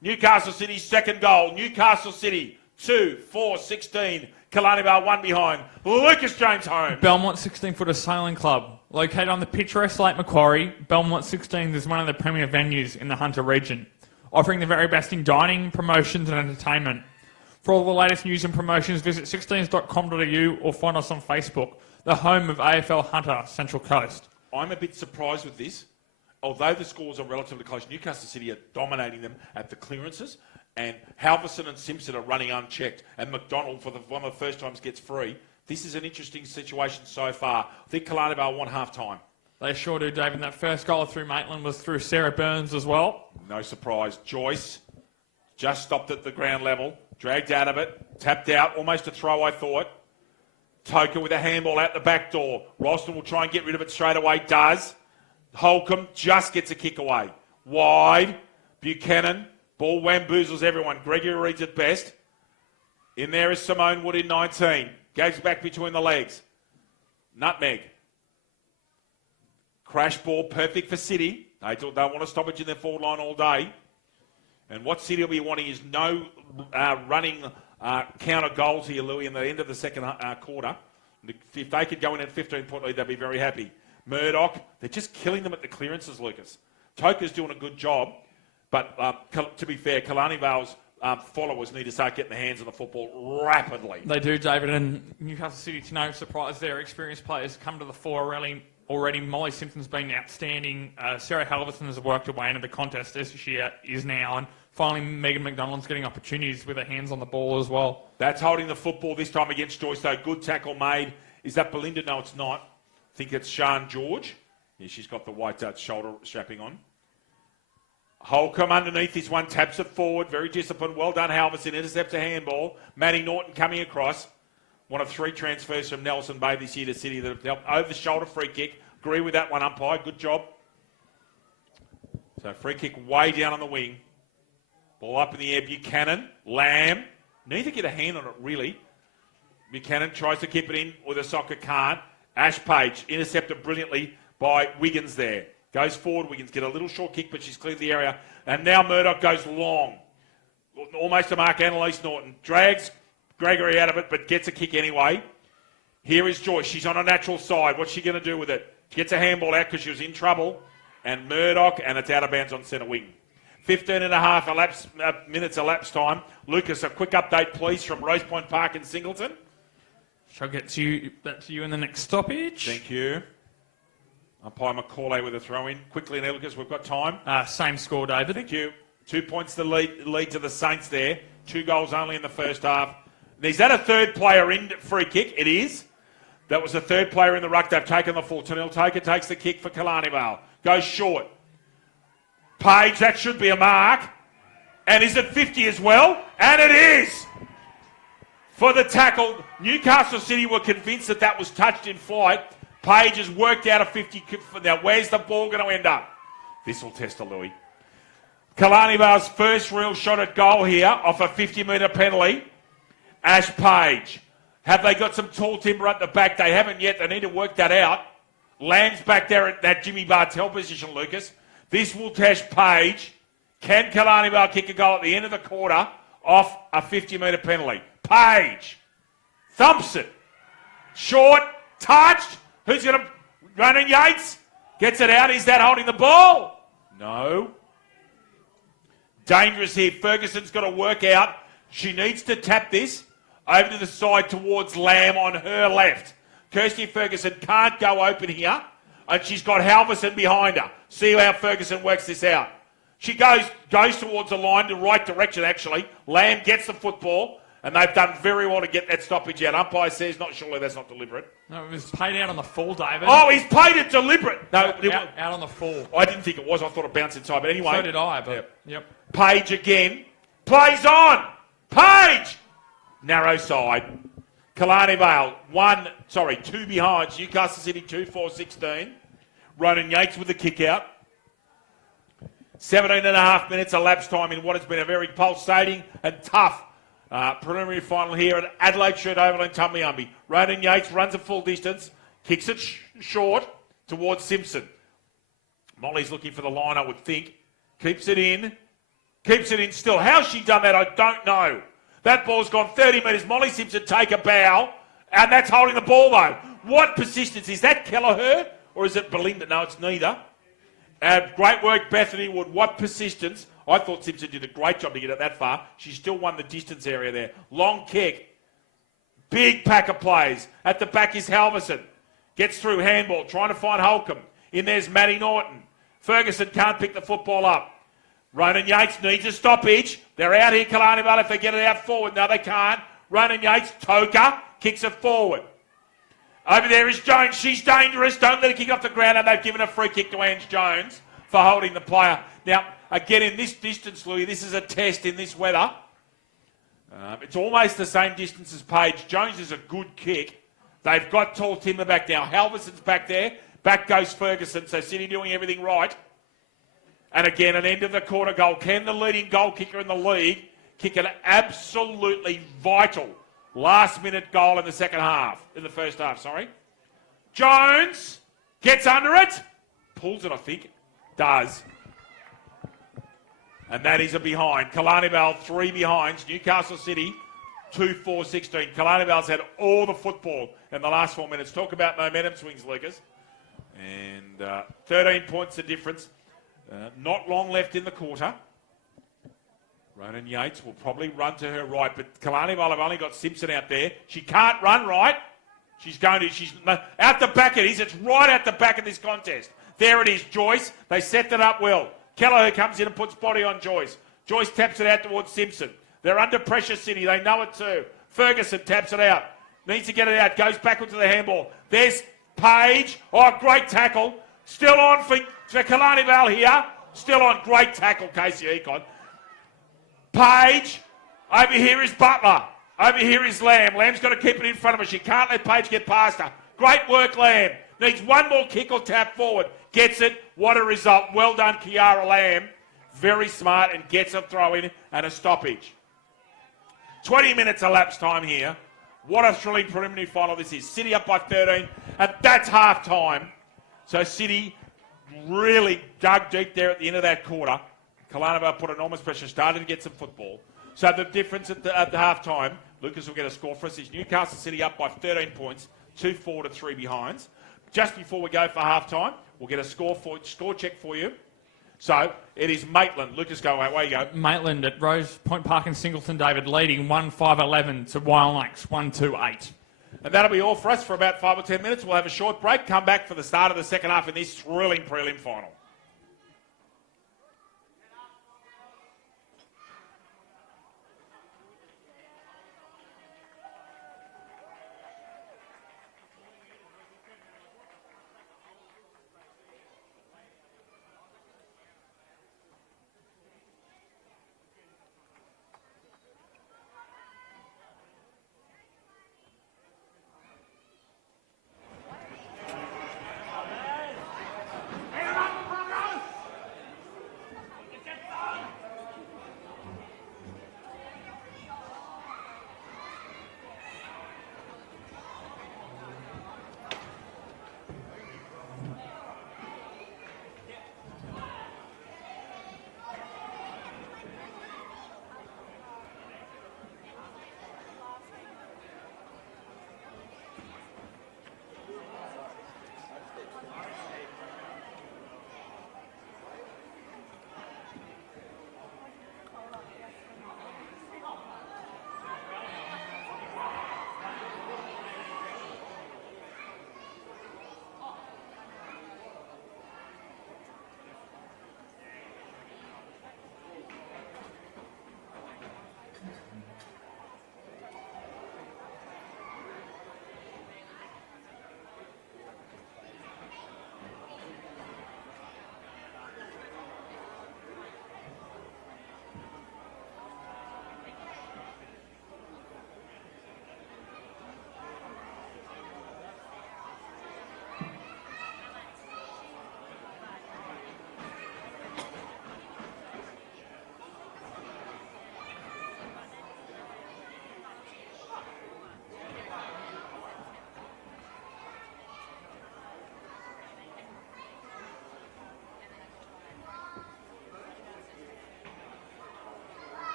Newcastle City's second goal. Newcastle City 2-4-16. Killarney Vale 1 behind. Lucas James home. Belmont 16-footer sailing club. Located on the picturesque Lake Macquarie, Belmont 16 is one of the premier venues in the Hunter region, offering the very best in dining, promotions and entertainment. For all the latest news and promotions, visit 16s.com.au or find us on Facebook, the home of AFL Hunter Central Coast. I'm a bit surprised with this. Although the scores are relatively close, Newcastle City are dominating them at the clearances, and Halverson and Simpson are running unchecked, and McDonald, for one of the first times, gets free. This is an interesting situation so far. I think Killarney Vale won half-time. They sure do, David. And that first goal through Maitland was through Sarah Burns as well. No surprise. Joyce just stopped at the ground level, dragged out of it, tapped out, almost a throw, I thought. Toker with a handball out the back door. Ralston will try and get rid of it straight away. Does. Holcomb just gets a kick away. Wide. Buchanan. Ball wamboozles everyone. Gregory reads it best. In there is Simone Wood in 19. Goes back between the legs. Nutmeg. Crash ball, perfect for City. They don't want to stop it in their forward line all day. And what City will be wanting is no running counter goals here, Louis, in the end of the second quarter. If they could go in at 15-point lead, they'd be very happy. Murdoch, they're just killing them at the clearances, Lucas. Toker's doing a good job, but to be fair, Killarney Vale's followers need to start getting their hands on the football rapidly. They do, David, and Newcastle City, to no surprise, their experienced players come to the fore already. Molly Simpson's been outstanding. Sarah Halverson has worked her way into the contest as she is now, and finally Megan McDonald's getting opportunities with her hands on the ball as well. That's holding the football this time against Joyce, though. Good tackle made. Is that Belinda? No, it's not. I think it's Sian George. Yeah, she's got the white shoulder strapping on. Holcomb underneath this one, taps it forward. Very disciplined. Well done, Halverson. Intercepts a handball. Maddie Norton coming across. One of 3 transfers from Nelson Bay this year to City that have helped. Over the shoulder free kick. Agree with that one, umpire. Good job. So free kick way down on the wing. Ball up in the air. Buchanan. Lamb. Neither get a hand on it, really. Buchanan tries to keep it in with a soccer, can't. Ash Page intercepted brilliantly by Wiggins there. Goes forward. Wiggins get a little short kick, but she's cleared the area. And now Murdoch goes long. Almost to mark Annalise Norton. Drags Gregory out of it, but gets a kick anyway. Here is Joyce. She's on a natural side. What's she going to do with it? She gets a handball out because she was in trouble. And Murdoch, and it's out of bounds on centre wing. 15 and a half minutes elapsed time. Lucas, a quick update, please, from Rose Point Park in Singleton. Shall get that to you in the next stoppage. Thank you. Umpire McCauley with a throw-in. Quickly, Lucas, we've got time. Same score, David. Thank you. 2 points to lead to the Saints there. 2 goals only in the first half. Is that a third player in free kick? It is. That was the third player in the ruck. They've taken the full. Tanil Toker takes the kick for Killarney Vale. Goes short. Page, that should be a mark. And is it 50 as well? And it is! For the tackle, Newcastle City were convinced that that was touched in flight. Page has worked out a 50. Now, where's the ball going to end up? This will test a Louis. Killarney Vale's first real shot at goal here off a 50-metre penalty. Ash Page. Have they got some tall timber at the back? They haven't yet. They need to work that out. Lamb's back there at that Jimmy Bartell position, Lucas. This will test Page. Can Killarney Vale kick a goal at the end of the quarter off a 50-metre penalty? Page. Thumps it. Short. Touched. Who's going to run in? Yates? Gets it out. Is that holding the ball? No. Dangerous here. Ferguson's got to work out. She needs to tap this over to the side towards Lamb on her left. Kirsty Ferguson can't go open here, and she's got Halverson behind her. See how Ferguson works this out. She goes towards the line, the right direction, actually. Lamb gets the football, and they've done very well to get that stoppage out. Umpire says, not surely that's not deliberate. No, it was paid out on the full, David. Oh, he's paid it deliberate. No, out on the full. I didn't think it was. I thought it bounced inside. But anyway. So did I, but yep. Page again. Plays on. Page. Narrow side. Killarney Vale, 2 behind. Newcastle City 2-4-16. Ronan Yates with the kick out. 17 and a half minutes elapsed time in what has been a very pulsating and tough preliminary final here at Adelaide Shirt Oval in Tumbiumbi. Ronan Yates runs a full distance, kicks it short towards Simpson. Molly's looking for the line, I would think. Keeps it in still. How's she done that? I don't know. That ball's gone 30 metres. Molly Simpson take a bow, and that's holding the ball, though. What persistence? Is that Kelleher, or is it Belinda? No, it's neither. Great work, Bethany Wood. What persistence. I thought Simpson did a great job to get it that far. She still won the distance area there. Long kick. Big pack of plays. At the back is Halverson. Gets through handball, trying to find Holcomb. In there's Maddie Norton. Ferguson can't pick the football up. Ronan Yates needs a stoppage. They're out here, Killarney Vale, if they get it out forward. No, they can't. Ronan Yates, Toker, kicks it forward. Over there is Jones. She's dangerous. Don't let her kick off the ground. And they've given a free kick to Ange Jones for holding the player. Now, again, in this distance, Louis, this is a test in this weather. It's almost the same distance as Page. Jones is a good kick. They've got tall timber back now. Halverson's back there. Back goes Ferguson. So City doing everything right. And again, an end of the quarter goal. Can the leading goal kicker in the league kick an absolutely vital last-minute goal in the first half, sorry. Jones gets under it. Pulls it, I think. Does. And that is a behind. Killarney Vale 3 behinds. Newcastle City 2-4-16. Killarney Vale's had all the football in the last 4 minutes. Talk about momentum swings, Lucas. And 13 points the difference. Not long left in the quarter. Ronan Yates will probably run to her right, but Killarney Vale have only got Simpson out there. She can't run right. She's out the back it is. It's right at the back of this contest. There it is, Joyce. They set it up well. Kelleher comes in and puts body on Joyce. Joyce taps it out towards Simpson. They're under pressure, City. They know it too. Ferguson taps it out. Needs to get it out. Goes back onto the handball. There's Page. Oh, great tackle. Still on for Killarney Vale here. Still on. Great tackle, Casey Econ. Page. Over here is Butler. Over here is Lamb. Lamb's got to keep it in front of her. She can't let Page get past her. Great work, Lamb. Needs one more kick or tap forward. Gets it. What a result. Well done, Kiara Lamb. Very smart and gets a throw in and a stoppage. 20 minutes elapsed time here. What a thrilling preliminary final this is. City up by 13, and that's half time. So City really dug deep there at the end of that quarter. Killarney put enormous pressure, started to get some football. So the difference at the half time, Lucas will get a score for us, is Newcastle City up by 13 points, 2-4 to 3 behinds. Just before we go for half time, we'll get a score check for you. So it is Maitland. Lucas, go away. You go. Maitland at Rose Point Park in Singleton, David, leading 1-5-11 to Wild Lakes 1-2-8. And that'll be all for us for about 5 or 10 minutes. We'll have a short break, come back for the start of the second half in this thrilling prelim final.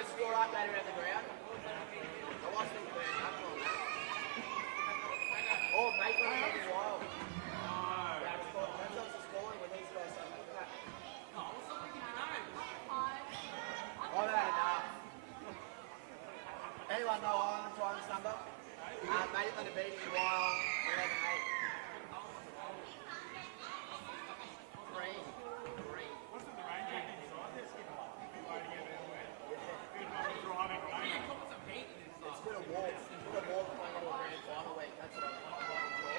first score update around the ground. I lost it for on that. Oh, mate, got it as well. That's obviously scoring when these guys say that. I've had enough. Anyone know Ireland's Ryan's number? Mate, it's going to beat me while 11-8. Green. Wasn't the Ranger inside? They're skipping loading everywhere. Good one driving lane. It's good to walk. It's good to walk playing into a grand final week. That's what I'm looking for.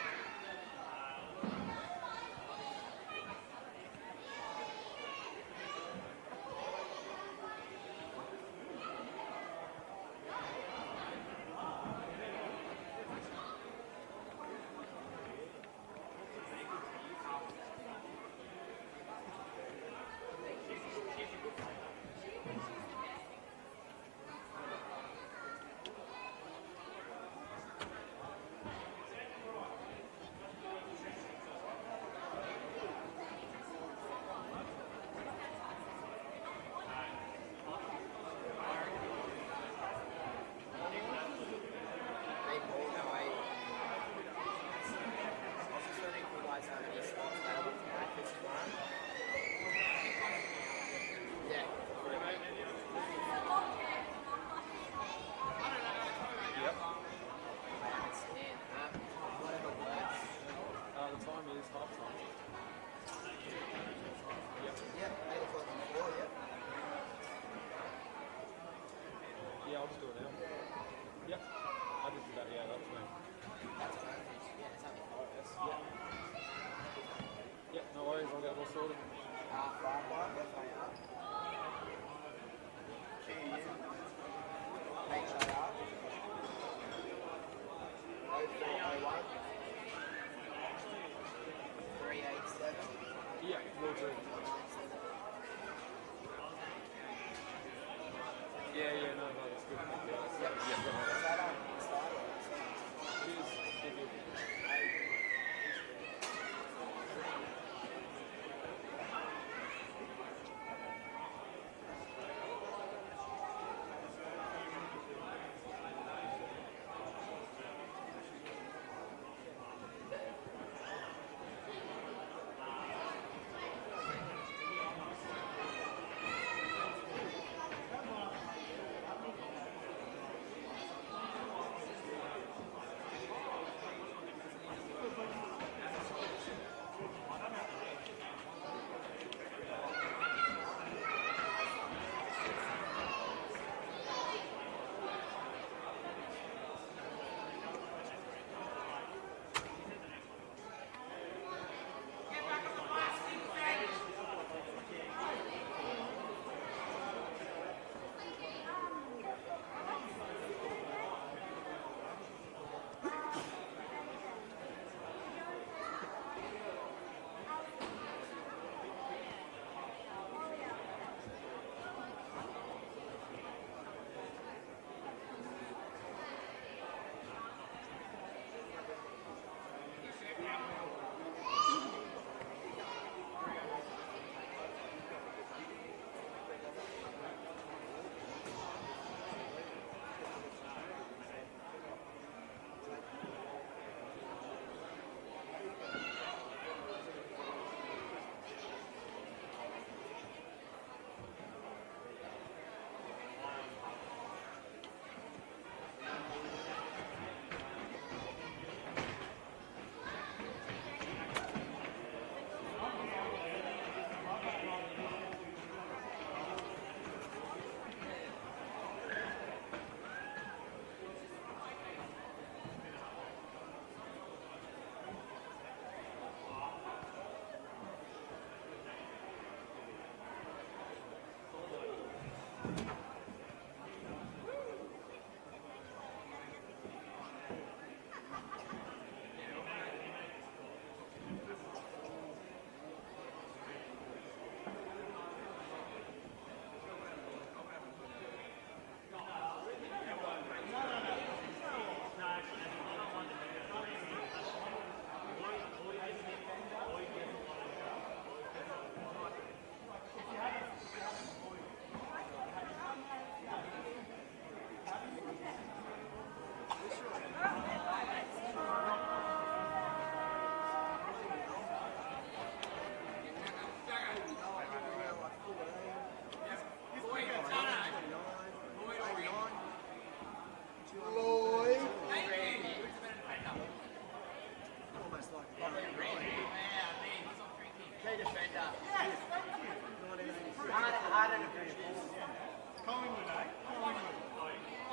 Collingwood, eh? Collingwood.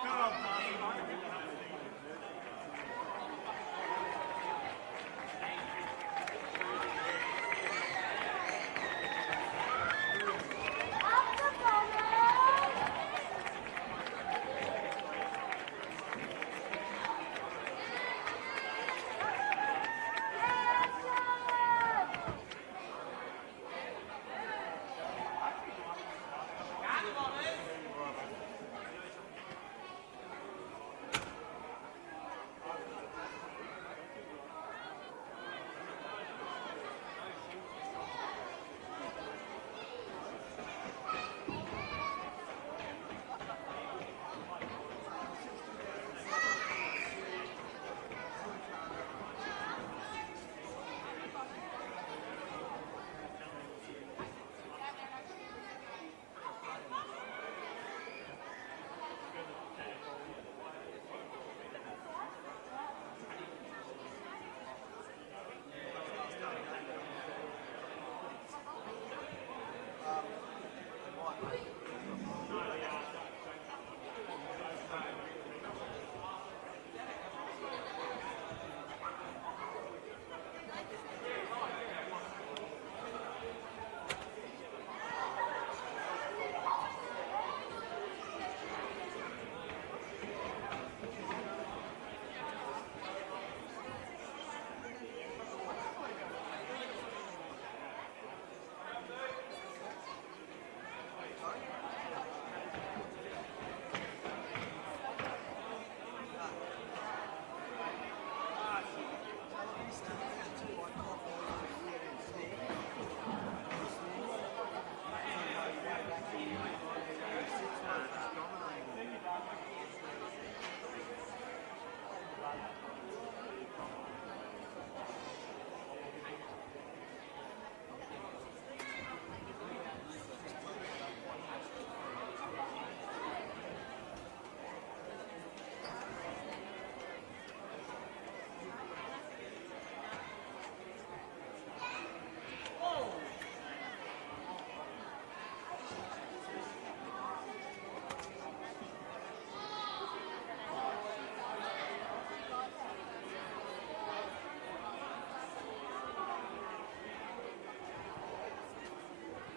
Good old Collingwood.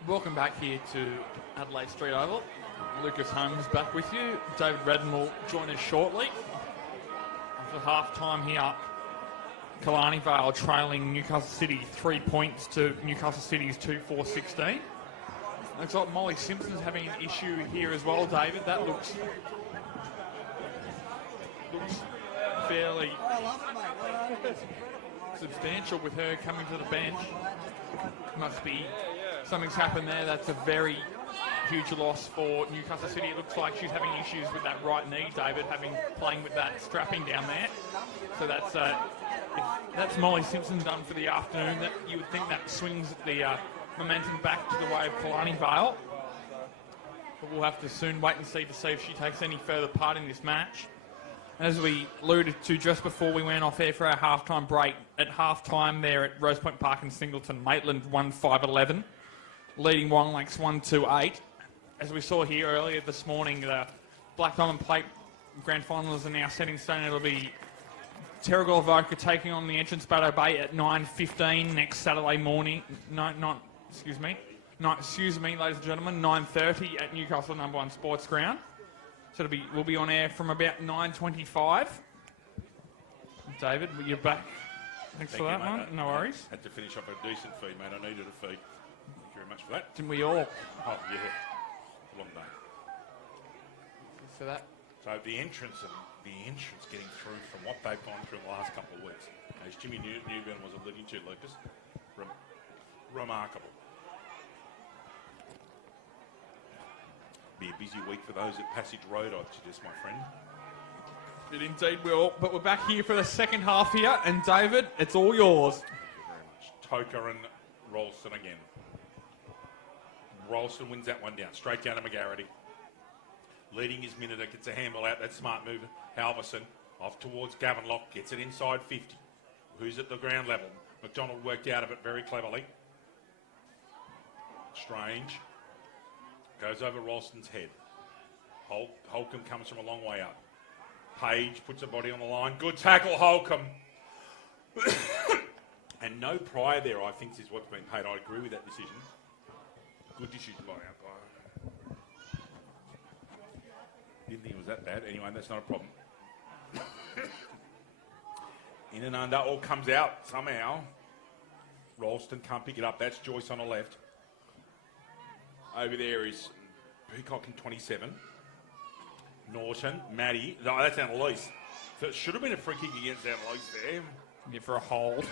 Welcome back here to Adelaide Street Oval. Lucas Holmes back with you. David Redden will join us shortly. For half-time here, Killarney Vale trailing Newcastle City 3 points to Newcastle City's 2-4-16. Looks like Molly Simpson's having an issue here as well, David. That looks fairly substantial with her coming to the bench. Must be something's happened there. That's a very huge loss for Newcastle City. It looks like she's having issues with that right knee, David, playing with that strapping down there. So that's Molly Simpson done for the afternoon. That you would think that swings the momentum back to the way of Killarney Vale. But we'll have to soon wait and see if she takes any further part in this match. As we alluded to just before we went off air for our halftime break, at halftime there at Rose Point Park in Singleton, Maitland won 5-11, leading Wong Lakes 1-2-8. As we saw here earlier this morning, the Black Diamond Plate grand finals are now set in stone. It'll be Terrigal Avoca taking on the Entrance Batto Bay at 9:15 next Saturday morning. Excuse me, ladies and gentlemen, 9:30 at Newcastle No. 1 Sports Ground. So we'll be on air from about 9:25. David, you're back. Thanks for that, mate. No worries. Had to finish off a decent feed, mate. I needed a feed. Thank you very much for that. Didn't we all? Oh, yeah. A long day. For that. So the entrance getting through from what they've gone through in the last couple of weeks. As Jimmy Newburn was alluding to, Lucas, remarkable. Be a busy week for those at Passage Road, I'd suggest, my friend. It indeed will. But we're back here for the second half here, and David, it's all yours. Thank you very much. Toker and Rolston again. Rolston wins that one down, straight down to McGarity. Leading his minute, gets a handball out, that smart move. Halverson off towards Gavenlock, gets it inside 50. Who's at the ground level? McDonald worked out of it very cleverly. Strange. Goes over Ralston's head. Holcomb comes from a long way up. Page puts her body on the line. Good tackle, Holcomb. And no prior there, I think, is what's been paid. I agree with that decision. Good decision by umpire. Didn't think it was that bad. Anyway, that's not a problem. In and under, all comes out somehow. Ralston can't pick it up. That's Joyce on the left. Over there is Peacock in 27. Norton, Maddie. No, that's Annalise. So it should have been a free kick against Annalise there. Yeah, for a hold.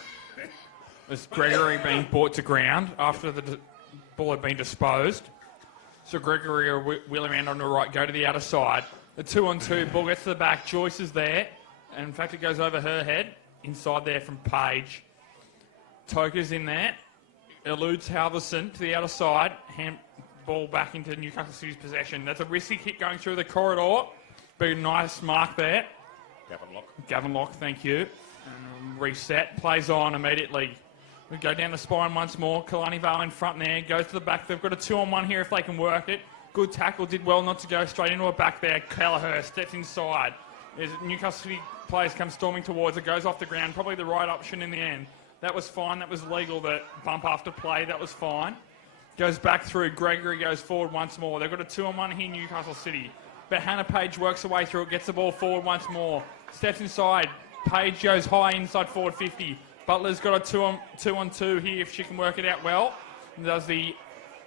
There's Gregory being brought to ground after the ball had been disposed. So Gregory will wheel around on the right, go to the outer side. The 2-on-2, ball gets to the back. Joyce is there. And in fact, it goes over her head. Inside there from Page. Toker's in there. Eludes Halverson to the outer side. Ball back into Newcastle City's possession. That's a risky kick going through the corridor. But a nice mark there. Gavin Lock, thank you. And reset. Plays on immediately. We go down the spine once more. Killarney Vale in front there. Goes to the back. They've got a 2-on-1 here if they can work it. Good tackle. Did well not to go straight into a back there. Kelleher steps inside. There's Newcastle City players come storming towards it. Goes off the ground. Probably the right option in the end. That was fine. That was legal. The bump after play. That was fine. Goes back through. Gregory goes forward once more. They've got a 2-on-1 here, Newcastle City. But Hannah Page works her way through it. Gets the ball forward once more. Steps inside. Page goes high inside forward 50. Butler's got a 2-on-2 here if she can work it out well. And does the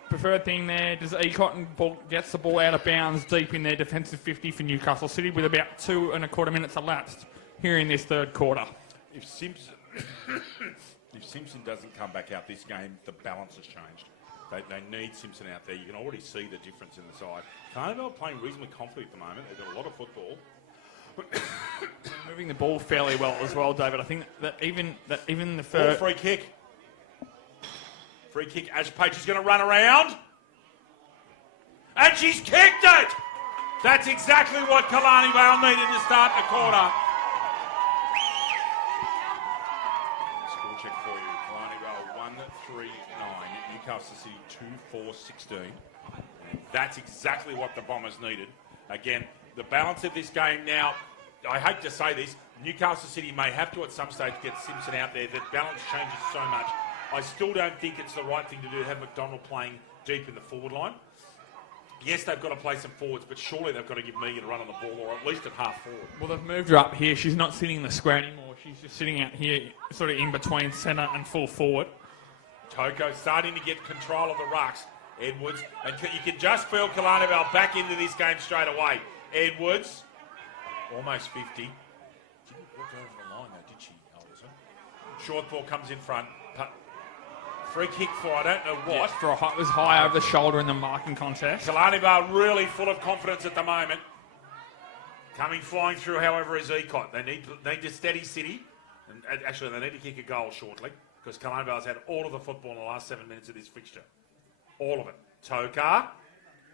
preferred thing there. Does Ecott gets the ball out of bounds deep in their defensive 50 for Newcastle City with about 2.25 minutes elapsed here in this third quarter. If Simpson doesn't come back out this game, the balance has changed. They need Simpson out there. You can already see the difference in the side. Carnival are playing reasonably confident at the moment. They've got a lot of football. Moving the ball fairly well as well, David. I think that even the first free kick. Free kick. Ash Page is going to run around. And she's kicked it! That's exactly what Killarney Vale needed to start the quarter. Score check for you. Killarney Vale 1-3-9. Newcastle City 2-4-16. And that's exactly what the Bombers needed. Again, the balance of this game now, I hate to say this, Newcastle City may have to at some stage get Simpson out there. The balance changes so much. I still don't think it's the right thing to do to have McDonald playing deep in the forward line. Yes, they've got to play some forwards, but surely they've got to give Megan a run on the ball, or at least at half forward. Well, they've moved her up here. She's not sitting in the square anymore. She's just sitting out here, sort of in between centre and full forward. Toko starting to get control of the rucks. Edwards, and you can just feel Killarney Vale back into this game straight away. Edwards, almost 50. Didn't walk over the line though, did she, Alderson? Short ball comes in front. Free kick for I don't know what. It was high over the shoulder in the marking contest. Killarney Vale really full of confidence at the moment. Coming flying through, however, is Ecott. They need to steady City. And actually, they need to kick a goal shortly because Killarney Vale's had all of the football in the last 7 minutes of this fixture. All of it. Tokar.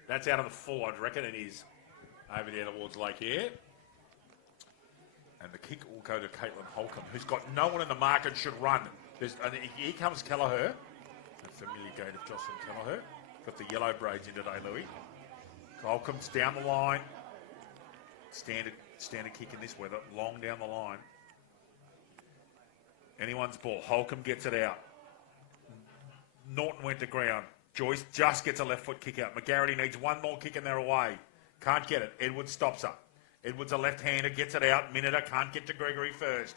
That's out of the full, I'd reckon it is. Over there towards Lake Eyre. And the kick will go to Caitlin Holcomb, who's got no one in the mark and should run. Here comes Kelleher. A familiar gait of Jocelyn Kelleher. Got the yellow braids in today, Louis. Holcomb's down the line. Standard kick in this weather. Long down the line. Anyone's ball. Holcomb gets it out. Norton went to ground. Joyce just gets a left foot kick out. McGarity needs one more kick and they're away. Can't get it. Edwards stops her. Edwards a left-hander, gets it out. Miniter can't get to Gregory first.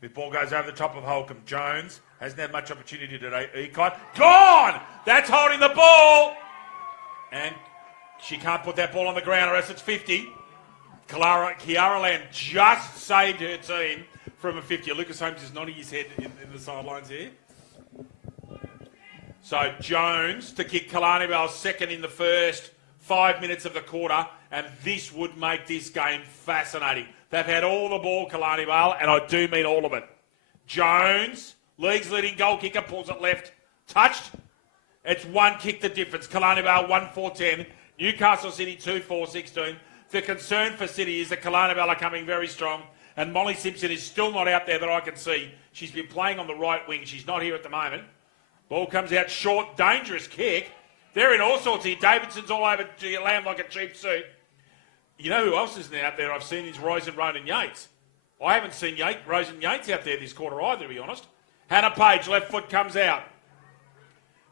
The ball goes over the top of Holcomb. Jones hasn't had much opportunity today. Ecott, gone! That's holding the ball! And she can't put that ball on the ground or else it's 50. Kiara Land just saved her team from a 50. Lucas Holmes is nodding his head in the sidelines here. So Jones to kick Killarney Vale second in the first 5 minutes of the quarter, and this would make this game fascinating. They've had all the ball, Killarney Vale, and I do mean all of it. Jones, league's leading goal kicker, pulls it left. Touched. It's one kick the difference. Killarney Vale 1-4-10. Newcastle City 2-4-16. The concern for City is that Killarney Vale are coming very strong, and Molly Simpson is still not out there that I can see. She's been playing on the right wing. She's not here at the moment. Ball comes out short, dangerous kick. They're in all sorts here. Davidson's all over Lamb like a cheap suit. You know who else isn't out there I've seen is Ronan Yates. I haven't seen Ronan Yates out there this quarter either, to be honest. Hannah Page, left foot comes out.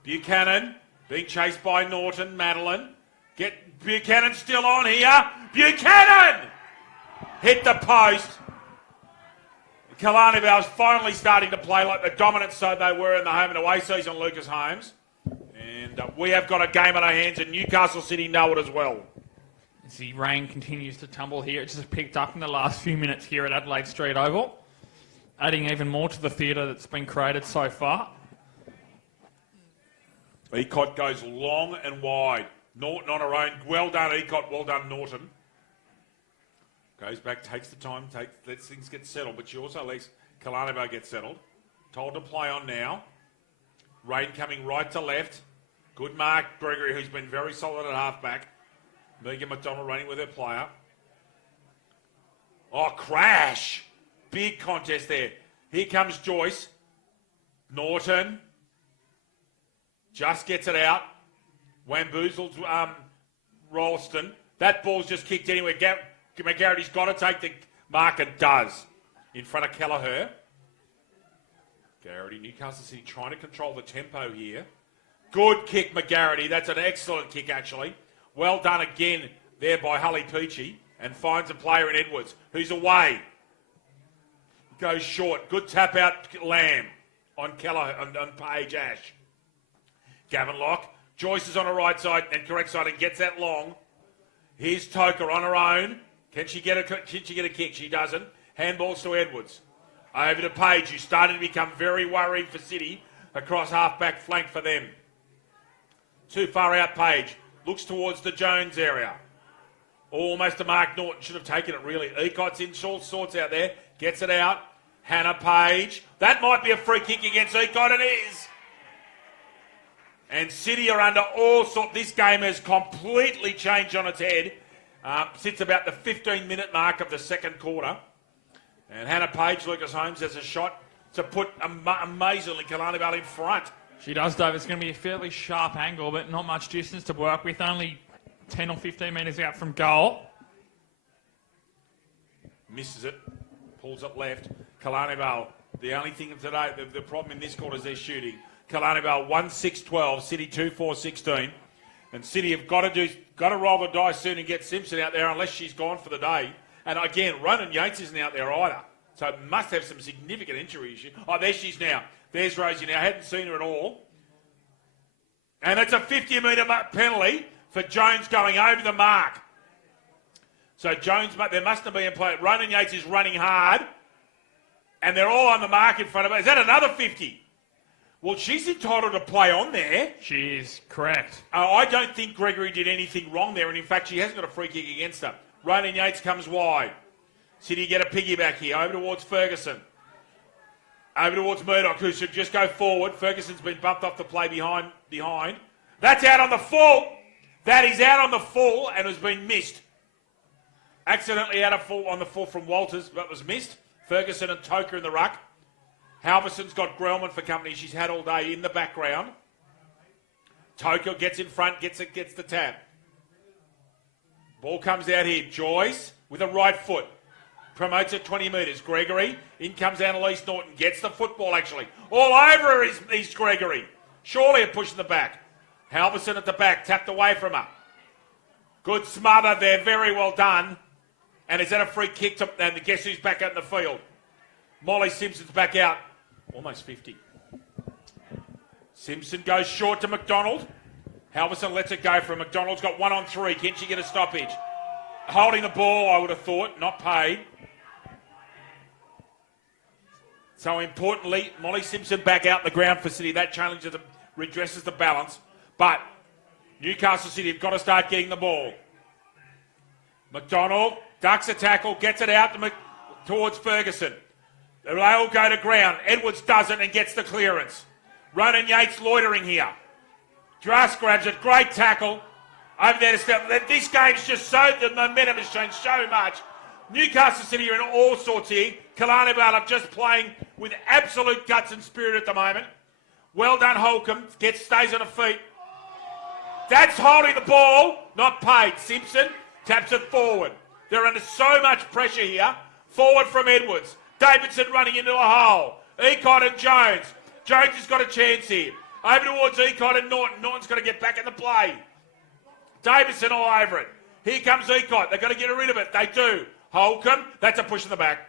Buchanan being chased by Norton, Madeline. Get Buchanan still on here. Buchanan! Hit the post. Killarney Vale's finally starting to play like the dominant side they were in the home and away season, Lucas Holmes. And we have got a game on our hands, and Newcastle City know it as well. As the rain continues to tumble here, it's just picked up in the last few minutes here at Adelaide Street Oval, adding even more to the theatre that's been created so far. Ecott goes long and wide. Norton on her own. Well done, Ecott. Well done, Norton. Goes back, takes the time, lets things get settled, but she also lets Killarney get settled. Told to play on now. Rain coming right to left. Good mark, Gregory, who's been very solid at halfback. Megan McDonald running with her player. Oh, crash! Big contest there. Here comes Joyce. Norton. Just gets it out. Wamboozles Ralston. That ball's just kicked anywhere. McGarrity's got to take the mark and does. In front of Kelleher. Garrity, Newcastle City trying to control the tempo here. Good kick, McGarrity. That's an excellent kick, actually. Well done again there by Hully Peachy. And finds a player in Edwards, who's away. Goes short. Good tap out, Lamb on Kelleher, on Page Ash. Gavin Locke. Joyce is on the right side and correct side and gets that long. Here's Toker on her own. Can she get a kick? She doesn't. Handballs to Edwards. Over to Page, who's starting to become very worried for City. Across half-back flank for them. Too far out, Page. Looks towards the Jones area. Almost to Mark Norton. Should have taken it, really. Ecott's in all sorts out there. Gets it out. Hannah Page. That might be a free kick against Ecott. It is. And City are under all sorts. This game has completely changed on its head. Sits about the 15-minute mark of the second quarter. And Hannah Page, Lucas Holmes, has a shot to put amazingly Killarney Vale in front. She does, Dave. It's going to be a fairly sharp angle, but not much distance to work with. Only 10 or 15 metres out from goal. Misses it. Pulls it left. Killarney Vale. The only thing today, the problem in this quarter is their shooting. Killarney Vale 1-6-12, City 2-4-16. And City have got to roll the dice soon and get Simpson out there unless she's gone for the day. And again, Ronan Yates isn't out there either. So must have some significant injury issue. Oh, there she is now. There's Rosie now. I hadn't seen her at all. And it's a 50-metre penalty for Jones going over the mark. So Jones, there must have been a play. Ronan Yates is running hard. And they're all on the mark in front of her. Is that another 50? Well, she's entitled to play on there. She is, correct. I don't think Gregory did anything wrong there. And in fact, she hasn't got a free kick against her. Ronan Yates comes wide. City get a piggyback here. Over towards Ferguson. Over towards Murdoch, who should just go forward. Ferguson's been bumped off the play behind. That's out on the full. That is out on the full and has been missed. Accidentally out of full on the full from Walters, but was missed. Ferguson and Toker in the ruck. Halverson's got Grellman for company. She's had all day in the background. Toker gets in front, gets the tap. Ball comes out here. Joyce with a right foot. Promotes it 20 metres. Gregory. In comes Annalise Norton. Gets the football, actually. All over her is Gregory. Surely a push in the back. Halverson at the back. Tapped away from her. Good smother there. Very well done. And is that a free kick? And guess who's back out in the field? Molly Simpson's back out. Almost 50. Simpson goes short to McDonald. Halverson lets it go for him. McDonald's got 1-on-3. Can she get a stoppage? Holding the ball, I would have thought. Not paid. So importantly, Molly Simpson back out the ground for City. That challenges redresses the balance. But Newcastle City have got to start getting the ball. McDonald ducks a tackle, gets it out towards Ferguson. They all go to ground. Edwards does it and gets the clearance. Ronan Yates loitering here. Just grabs it. Great tackle. Over there to step. This game's just so, the momentum has changed so much. Newcastle City are in all sorts here. Killarney Vale are just playing with absolute guts and spirit at the moment. Well done, Holcomb. Stays on her feet. That's holding the ball, not paid. Simpson taps it forward. They're under so much pressure here. Forward from Edwards. Davidson running into a hole. Ecott and Jones. Jones has got a chance here. Over towards Ecott and Norton. Norton's got to get back in the play. Davidson all over it. Here comes Ecott. They've got to get rid of it. They do. Holcomb, that's a push in the back.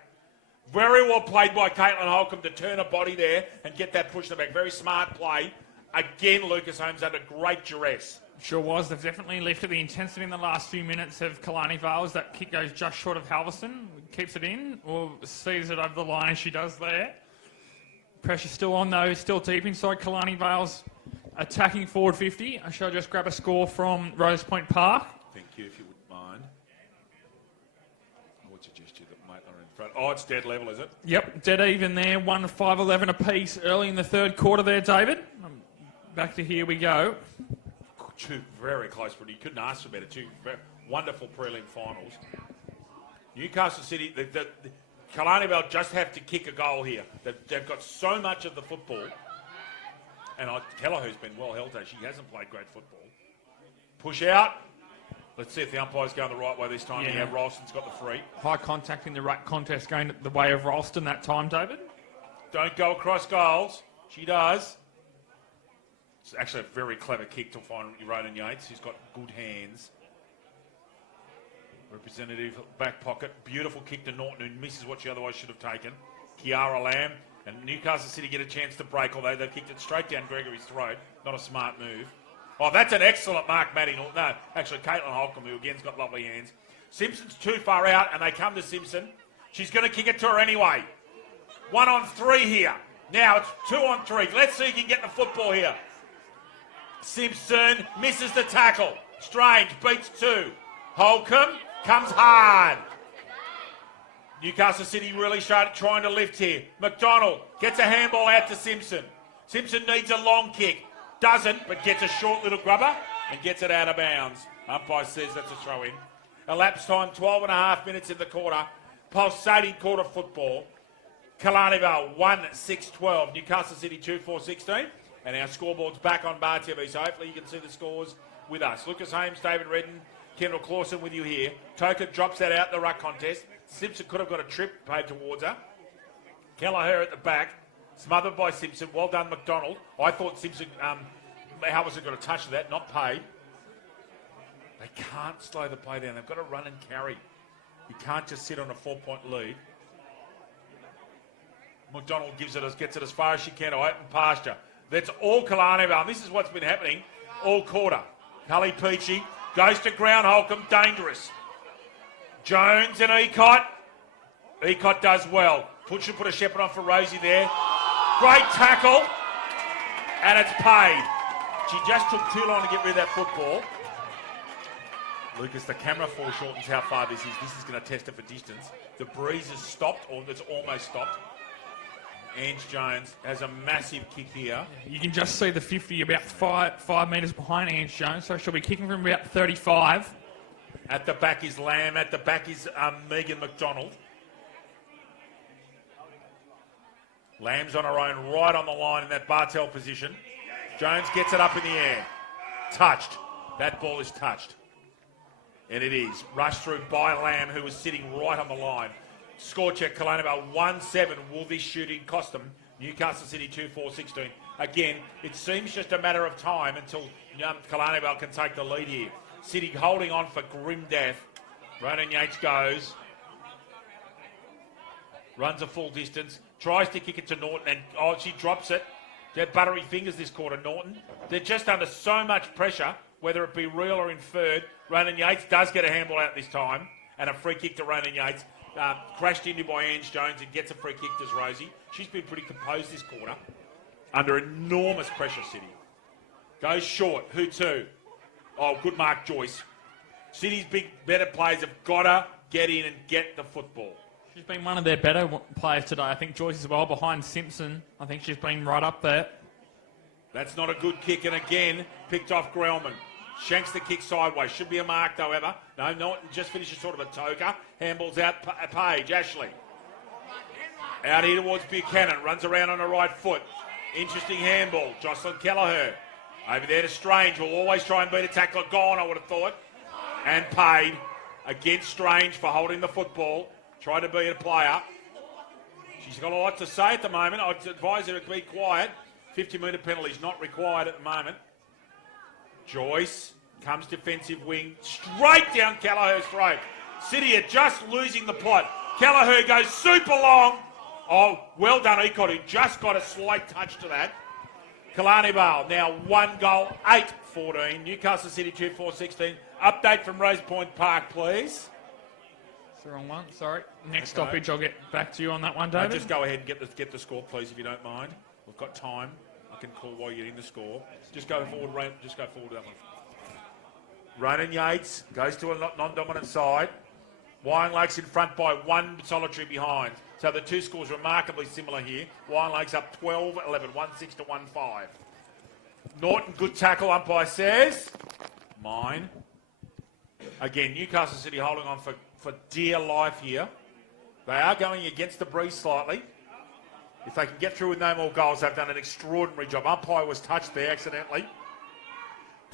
Very well played by Caitlin Holcomb to turn a body there and get that push in the back. Very smart play. Again, Lucas Holmes under great duress. Sure was. They've definitely lifted the intensity in the last few minutes of Killarney Vale. That kick goes just short of Halverson. Keeps it in or sees it over the line as she does there. Pressure still on though. Still deep inside Killarney Vale's attacking forward 50. I shall just grab a score from Rose Point Park. Thank you, if you wouldn't mind. I would suggest you that Maitland are in front. Oh, it's dead level, is it? Yep, dead even there. 1-5-11 apiece early in the third quarter there, David. Back to here we go. Two very close, but you couldn't ask for better. Two wonderful prelim finals. Newcastle City, the Killarney Vale just have to kick a goal here. They've got so much of the football. And Kelleher's been well held today. She hasn't played great football. Push out. Let's see if the umpire's going the right way this time. Yeah, Ralston's got the free. High contact in the ruck contest going the way of Ralston that time, David. Don't go across goals. She does. It's actually a very clever kick to find Ronan Yates. He's got good hands. Representative back pocket. Beautiful kick to Norton, who misses what she otherwise should have taken. Kiara Lamb. And Newcastle City get a chance to break, although they've kicked it straight down Gregory's throat. Not a smart move. Oh, that's an excellent mark, Maddie Norton. No, actually, Caitlin Holcomb, who again's got lovely hands. Simpson's too far out, and they come to Simpson. She's going to kick it to her anyway. 1-on-3 here. Now it's 2-on-3. Let's see if you can get the football here. Simpson misses the tackle. Strange beats two. Holcomb comes hard. Newcastle City really trying to lift here. McDonald gets a handball out to Simpson. Simpson needs a long kick. Doesn't, but gets a short little grubber and gets it out of bounds. Umpire says that's a throw in. Elapsed time, 12 and a half minutes in the quarter. Pulsating quarter football. Killarney Vale 1-6-12. Newcastle City 2-4-16. And our scoreboard's back on Bar TV, so hopefully you can see the scores with us. Lucas Holmes, David Redden, Kendall Clausen with you here. Toker drops that out in the ruck contest. Simpson could have got a trip paid towards her. Kelleher at the back, smothered by Simpson. Well done, McDonald. I thought Simpson, how was it going to touch that? Not paid. They can't slow the play down. They've got to run and carry. You can't just sit on a 4-point lead. McDonald gets it as far as she can to open pasture. That's all Killarney Vale. This is what's been happening all quarter. Cully Peachy goes to ground. Holcomb, dangerous. Jones and Ecott. Ecott does well. Should put a shepherd on for Rosie there. Great tackle. And it's paid. She just took too long to get rid of that football. Lucas, the camera foreshortens how far this is. This is going to test it for distance. The breeze has stopped, or it's almost stopped. Ange Jones has a massive kick here. You can just see the 50 about 5 metres behind Ange Jones, so she'll be kicking from about 35. At the back is Lamb. At the back is Megan McDonald. Lamb's on her own, right on the line in that Bartel position. Jones gets it up in the air. Touched. That ball is touched. And it is. Rushed through by Lamb, who was sitting right on the line. Score check, Killarney Vale 1-7. Will this shooting cost them? Newcastle City 2-4-16. Again, it seems just a matter of time until Killarney Vale can take the lead here. City holding on for grim death. Ronan Yates goes. Runs a full distance. Tries to kick it to Norton, and she drops it. They're buttery fingers this quarter, Norton. They're just under so much pressure, whether it be real or inferred. Ronan Yates does get a handball out this time, and a free kick to Ronan Yates. Crashed into by Ange Jones and gets a free kick to Rosie. She's been pretty composed this quarter. Under enormous pressure, City. Goes short. Who to? Oh, good mark, Joyce. City's better players have got to get in and get the football. She's been one of their better players today. I think Joyce as well, behind Simpson. I think she's been right up there. That's not a good kick, and again, picked off Grellman. Shanks the kick sideways. Should be a mark, however. No, Norton just finishes sort of a toker. Handballs out, Page, Ashley. Out here towards Buchanan. Runs around on the right foot. Interesting handball. Jocelyn Kelleher. Over there to Strange, will always try and beat a tackler. Gone, I would have thought. And paid against Strange for holding the football. Tried to beat a player. She's got a lot to say at the moment. I'd advise her to be quiet. 50-metre penalty is not required at the moment. Joyce comes defensive wing. Straight down Kelleher's throat. City are just losing the plot. Kelleher goes super long. Oh, well done, Ecott, who just got a slight touch to that. Killarney Vale now 1 goal, 8-14. Newcastle City 2-4-16. Update from Rose Point Park, please. It's the wrong one, sorry. Next stoppage, I'll get back to you on that one, David. Just go ahead and get the score, please, if you don't mind. We've got time. I can call while you're getting the score. Just go forward, just go forward to that one. Ronan Yates goes to a non-dominant side. Wine Lake's in front by 1 solitary behind. So the two scores remarkably similar here. Wine Lake's up 12-11, 1-6 to 1-5. Norton, good tackle, umpire says. Mine. Again, Newcastle City holding on for dear life here. They are going against the breeze slightly. If they can get through with no more goals, they've done an extraordinary job. Umpire was touched there accidentally.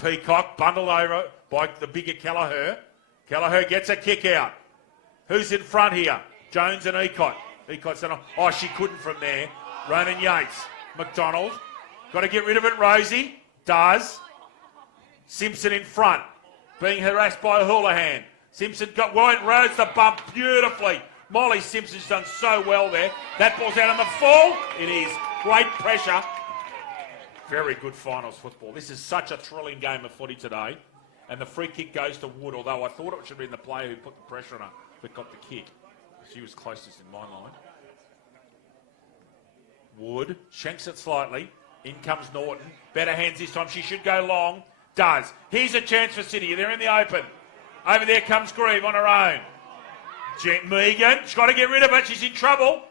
Peacock bundled over by the bigger Kelleher. Kelleher gets a kick out. Who's in front here? Jones and Ecott. Ecott's done. Oh, she couldn't from there. Ronan Yates. McDonald. Got to get rid of it, Rosie. Does. Simpson in front. Being harassed by Houlihan. Simpson got wide, rose the bump beautifully. Molly Simpson's done so well there. That ball's out on the full. It is. Great pressure. Very good finals football. This is such a thrilling game of footy today. And the free kick goes to Wood, although I thought it should have been the player who put the pressure on her that got the kick. She was closest in my line. Wood shanks it slightly. In comes Norton. Better hands this time. She should go long. Does. Here's a chance for City. They're in the open. Over there comes Grieve on her own. Megan, she's got to get rid of it. She's in trouble.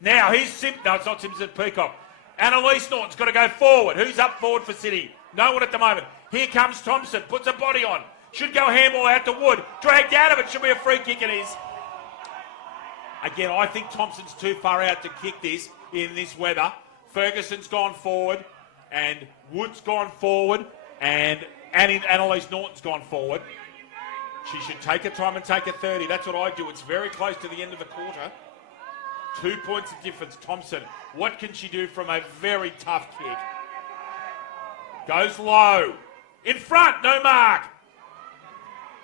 Now, here's No, it's not Simpson, Peacock. Annalise Norton's got to go forward. Who's up forward for City? No one at the moment. Here comes Thompson. Puts a body on. Should go handball out to Wood. Dragged out of it. Should be a free kick. It is. Again, I think Thompson's too far out to kick this in this weather. Ferguson's gone forward. And Wood's gone forward. And Annalise Norton's gone forward. She should take her time and take a 30. That's what I do. It's very close to the end of the quarter. 2 points of difference. Thompson, what can she do from a very tough kick? Goes low. In front, no mark.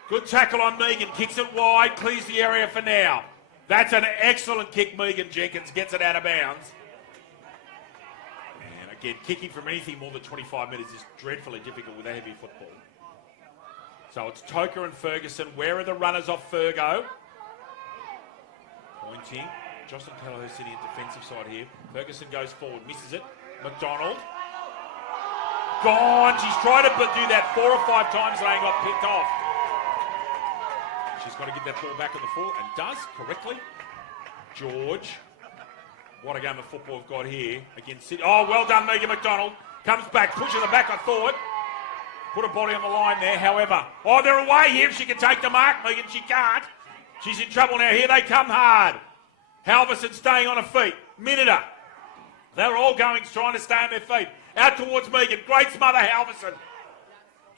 Good tackle on Megan. Kicks it wide, clears the area for now. That's an excellent kick, Megan Jenkins. Gets it out of bounds. And again, kicking from anything more than 25 metres is dreadfully difficult with a heavy football. So it's Toker and Ferguson. Where are the runners off Fergo? Pointing. Jocelyn Kelleher sitting in defensive side here. Ferguson goes forward, misses it. McDonald. Gone. She's tried to do that 4 or 5 times and got picked off. She's got to get that ball back on the full and does correctly. George. What a game of football we've got here against City. Oh, well done, Megan McDonald. Comes back, pushes her back, I thought. Put her body on the line there, however. Oh, they're away here. If she can take the mark, Megan, she can't. She's in trouble now. Here they come hard. Halverson staying on her feet. Miniter. They're all going, trying to stay on their feet. Out towards Megan. Great smother, Halverson.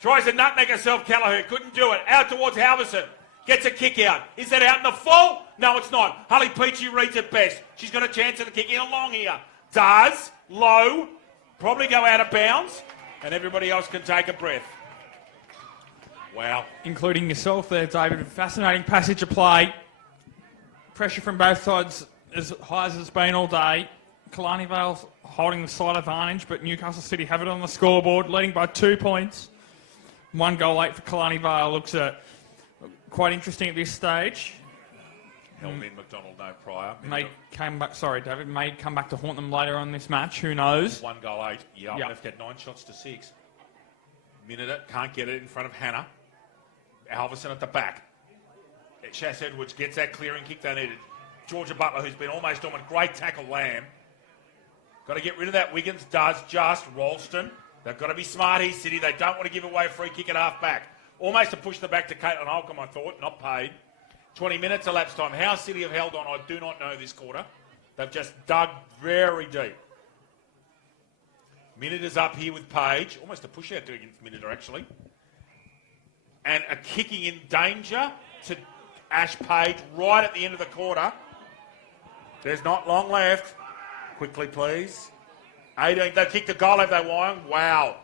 Tries to nutmeg herself, Kelleher. Couldn't do it. Out towards Halverson. Gets a kick out. Is that out in the full? No, it's not. Holly Peachy reads it best. She's got a chance of the kick in along here. Does. Low. Probably go out of bounds. And everybody else can take a breath. Wow. Including yourself there, David. Fascinating passage of play. Pressure from both sides as high as it's been all day. Killarney Vale's holding the slight advantage, but Newcastle City have it on the scoreboard, leading by 2 points. 1 goal 8 for Killarney Vale. Looks quite interesting at this stage. Held in McDonald, no prior. May come back. Sorry, David. May come back to haunt them later on this match. Who knows? 1 goal 8. Yep. Left had 9 shots to 6. Minute can't get it in front of Hannah. Halverson at the back. Chas Edwards gets that clearing kick they needed. Georgia Butler, who's been almost dominant. Great tackle, Lamb. Got to get rid of that. Wiggins does just. Ralston. They've got to be smart here, City. They don't want to give away a free kick at half back. Almost to push the back to Caitlin Holcomb, I thought. Not paid. 20 minutes elapsed time. How City have held on, I do not know this quarter. They've just dug very deep. Minuta's up here with Page. Almost a push out against Minuta, actually. And a kicking in danger to Ash Page right at the end of the quarter. There's not long left. Quickly, please. 18. They kicked the goal if they want. Wow.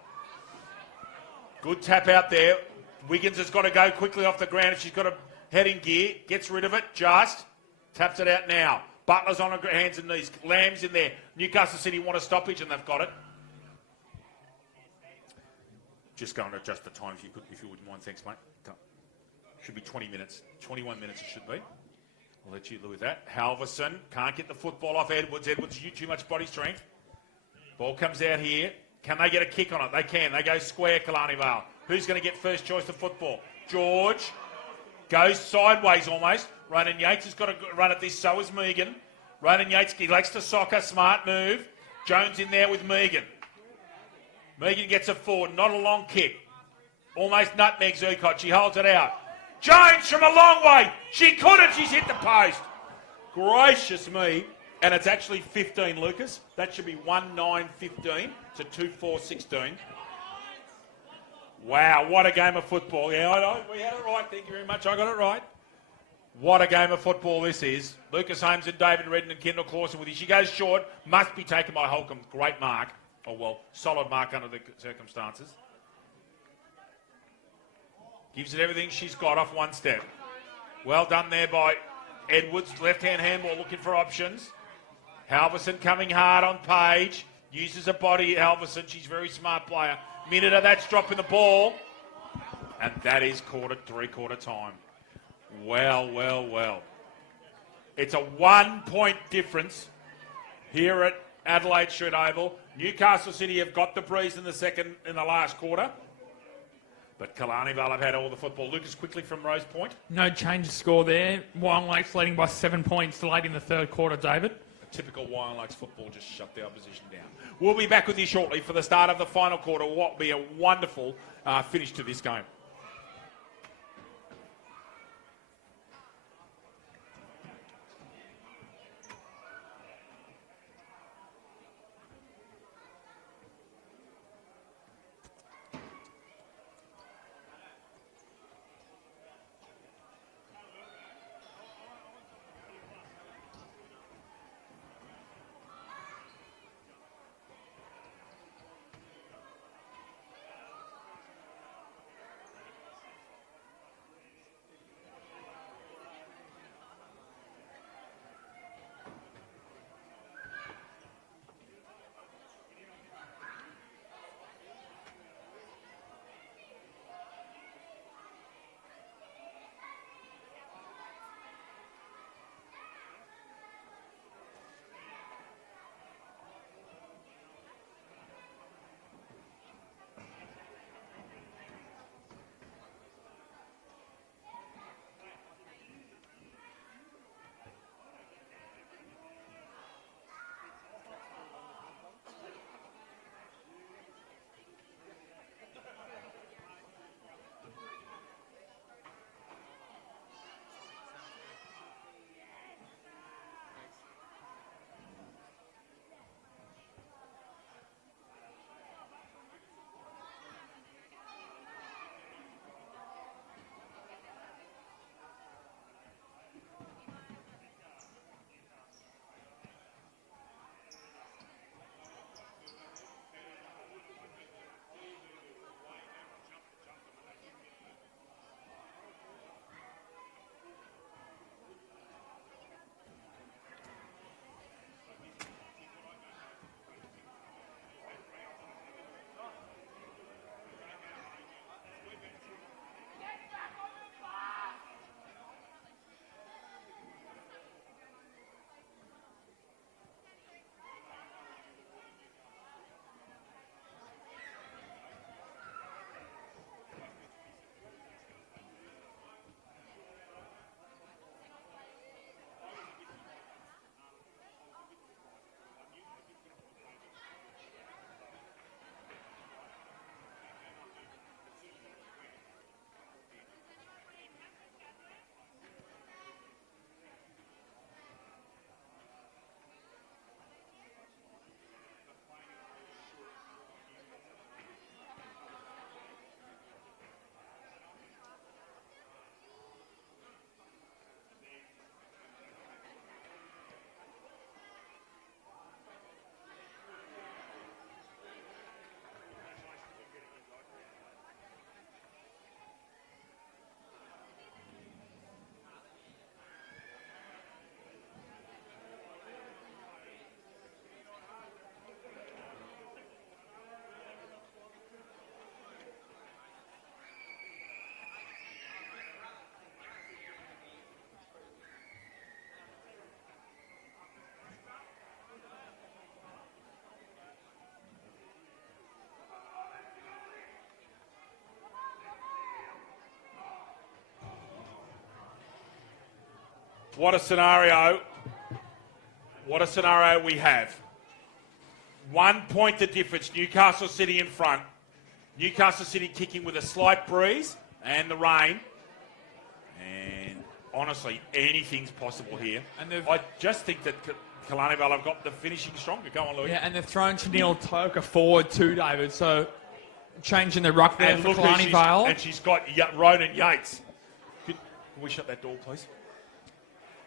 Good tap out there. Wiggins has got to go quickly off the ground. If she's got a head in gear, gets rid of it. Just taps it out now. Butler's on her hands and knees. Lamb's in there. Newcastle City want a stoppage and they've got it. Just going to adjust the time if you wouldn't mind. Thanks, mate. Should be 20 minutes. 21 minutes it should be. I'll let you deal with that. Halverson can't get the football off Edwards. Edwards, too much body strength. Ball comes out here. Can they get a kick on it? They can. They go square, Killarney Vale. Who's going to get first choice of football? George goes sideways almost. Ronan Yates has got to run at this. So is Megan. Ronan Yates, he likes to soccer. Smart move. Jones in there with Megan. Megan gets it forward. Not a long kick. Almost nutmegs Urquhart. She holds it out. Jones from a long way. She couldn't. She's hit the post. Gracious me. And it's actually 15, Lucas. That should be 1-9-15 to 2-4-16. Wow, what a game of football. Yeah, I know. We had it right. Thank you very much. I got it right. What a game of football this is. Lucas Holmes and David Redden and Kendall Clausen with you. She goes short. Must be taken by Holcomb. Great mark. Oh, well, solid mark under the circumstances. Gives it everything she's got off one step. Well done there by Edwards. Left-hand handball looking for options. Halverson coming hard on Page. Uses a body, Halverson. She's a very smart player. Minute of that's dropping the ball. And that is three-quarter time. Well. It's a 1 point difference here at Adelaide Street Oval. Newcastle City have got the breeze in the last quarter. But Killarney Vale have had all the football. Lucas quickly from Rose Point. No change of score there. Wyong Lakes leading by 7 points late in the third quarter, David. Typical Wyong Lakes football, just shut the opposition down. We'll be back with you shortly for the start of the final quarter. What will be a wonderful finish to this game. What a scenario. What a scenario we have. 1 point the difference. Newcastle City in front. Newcastle City kicking with a slight breeze and the rain. And honestly, anything's possible here. And I just think that Killarney Vale have got the finishing stronger. Go on, Louis. Yeah, and they've thrown Chanel Toka forward too, David. So changing the ruck there And for look Killarney Vale. and she's got Ronan Yates. Can we shut that door, please?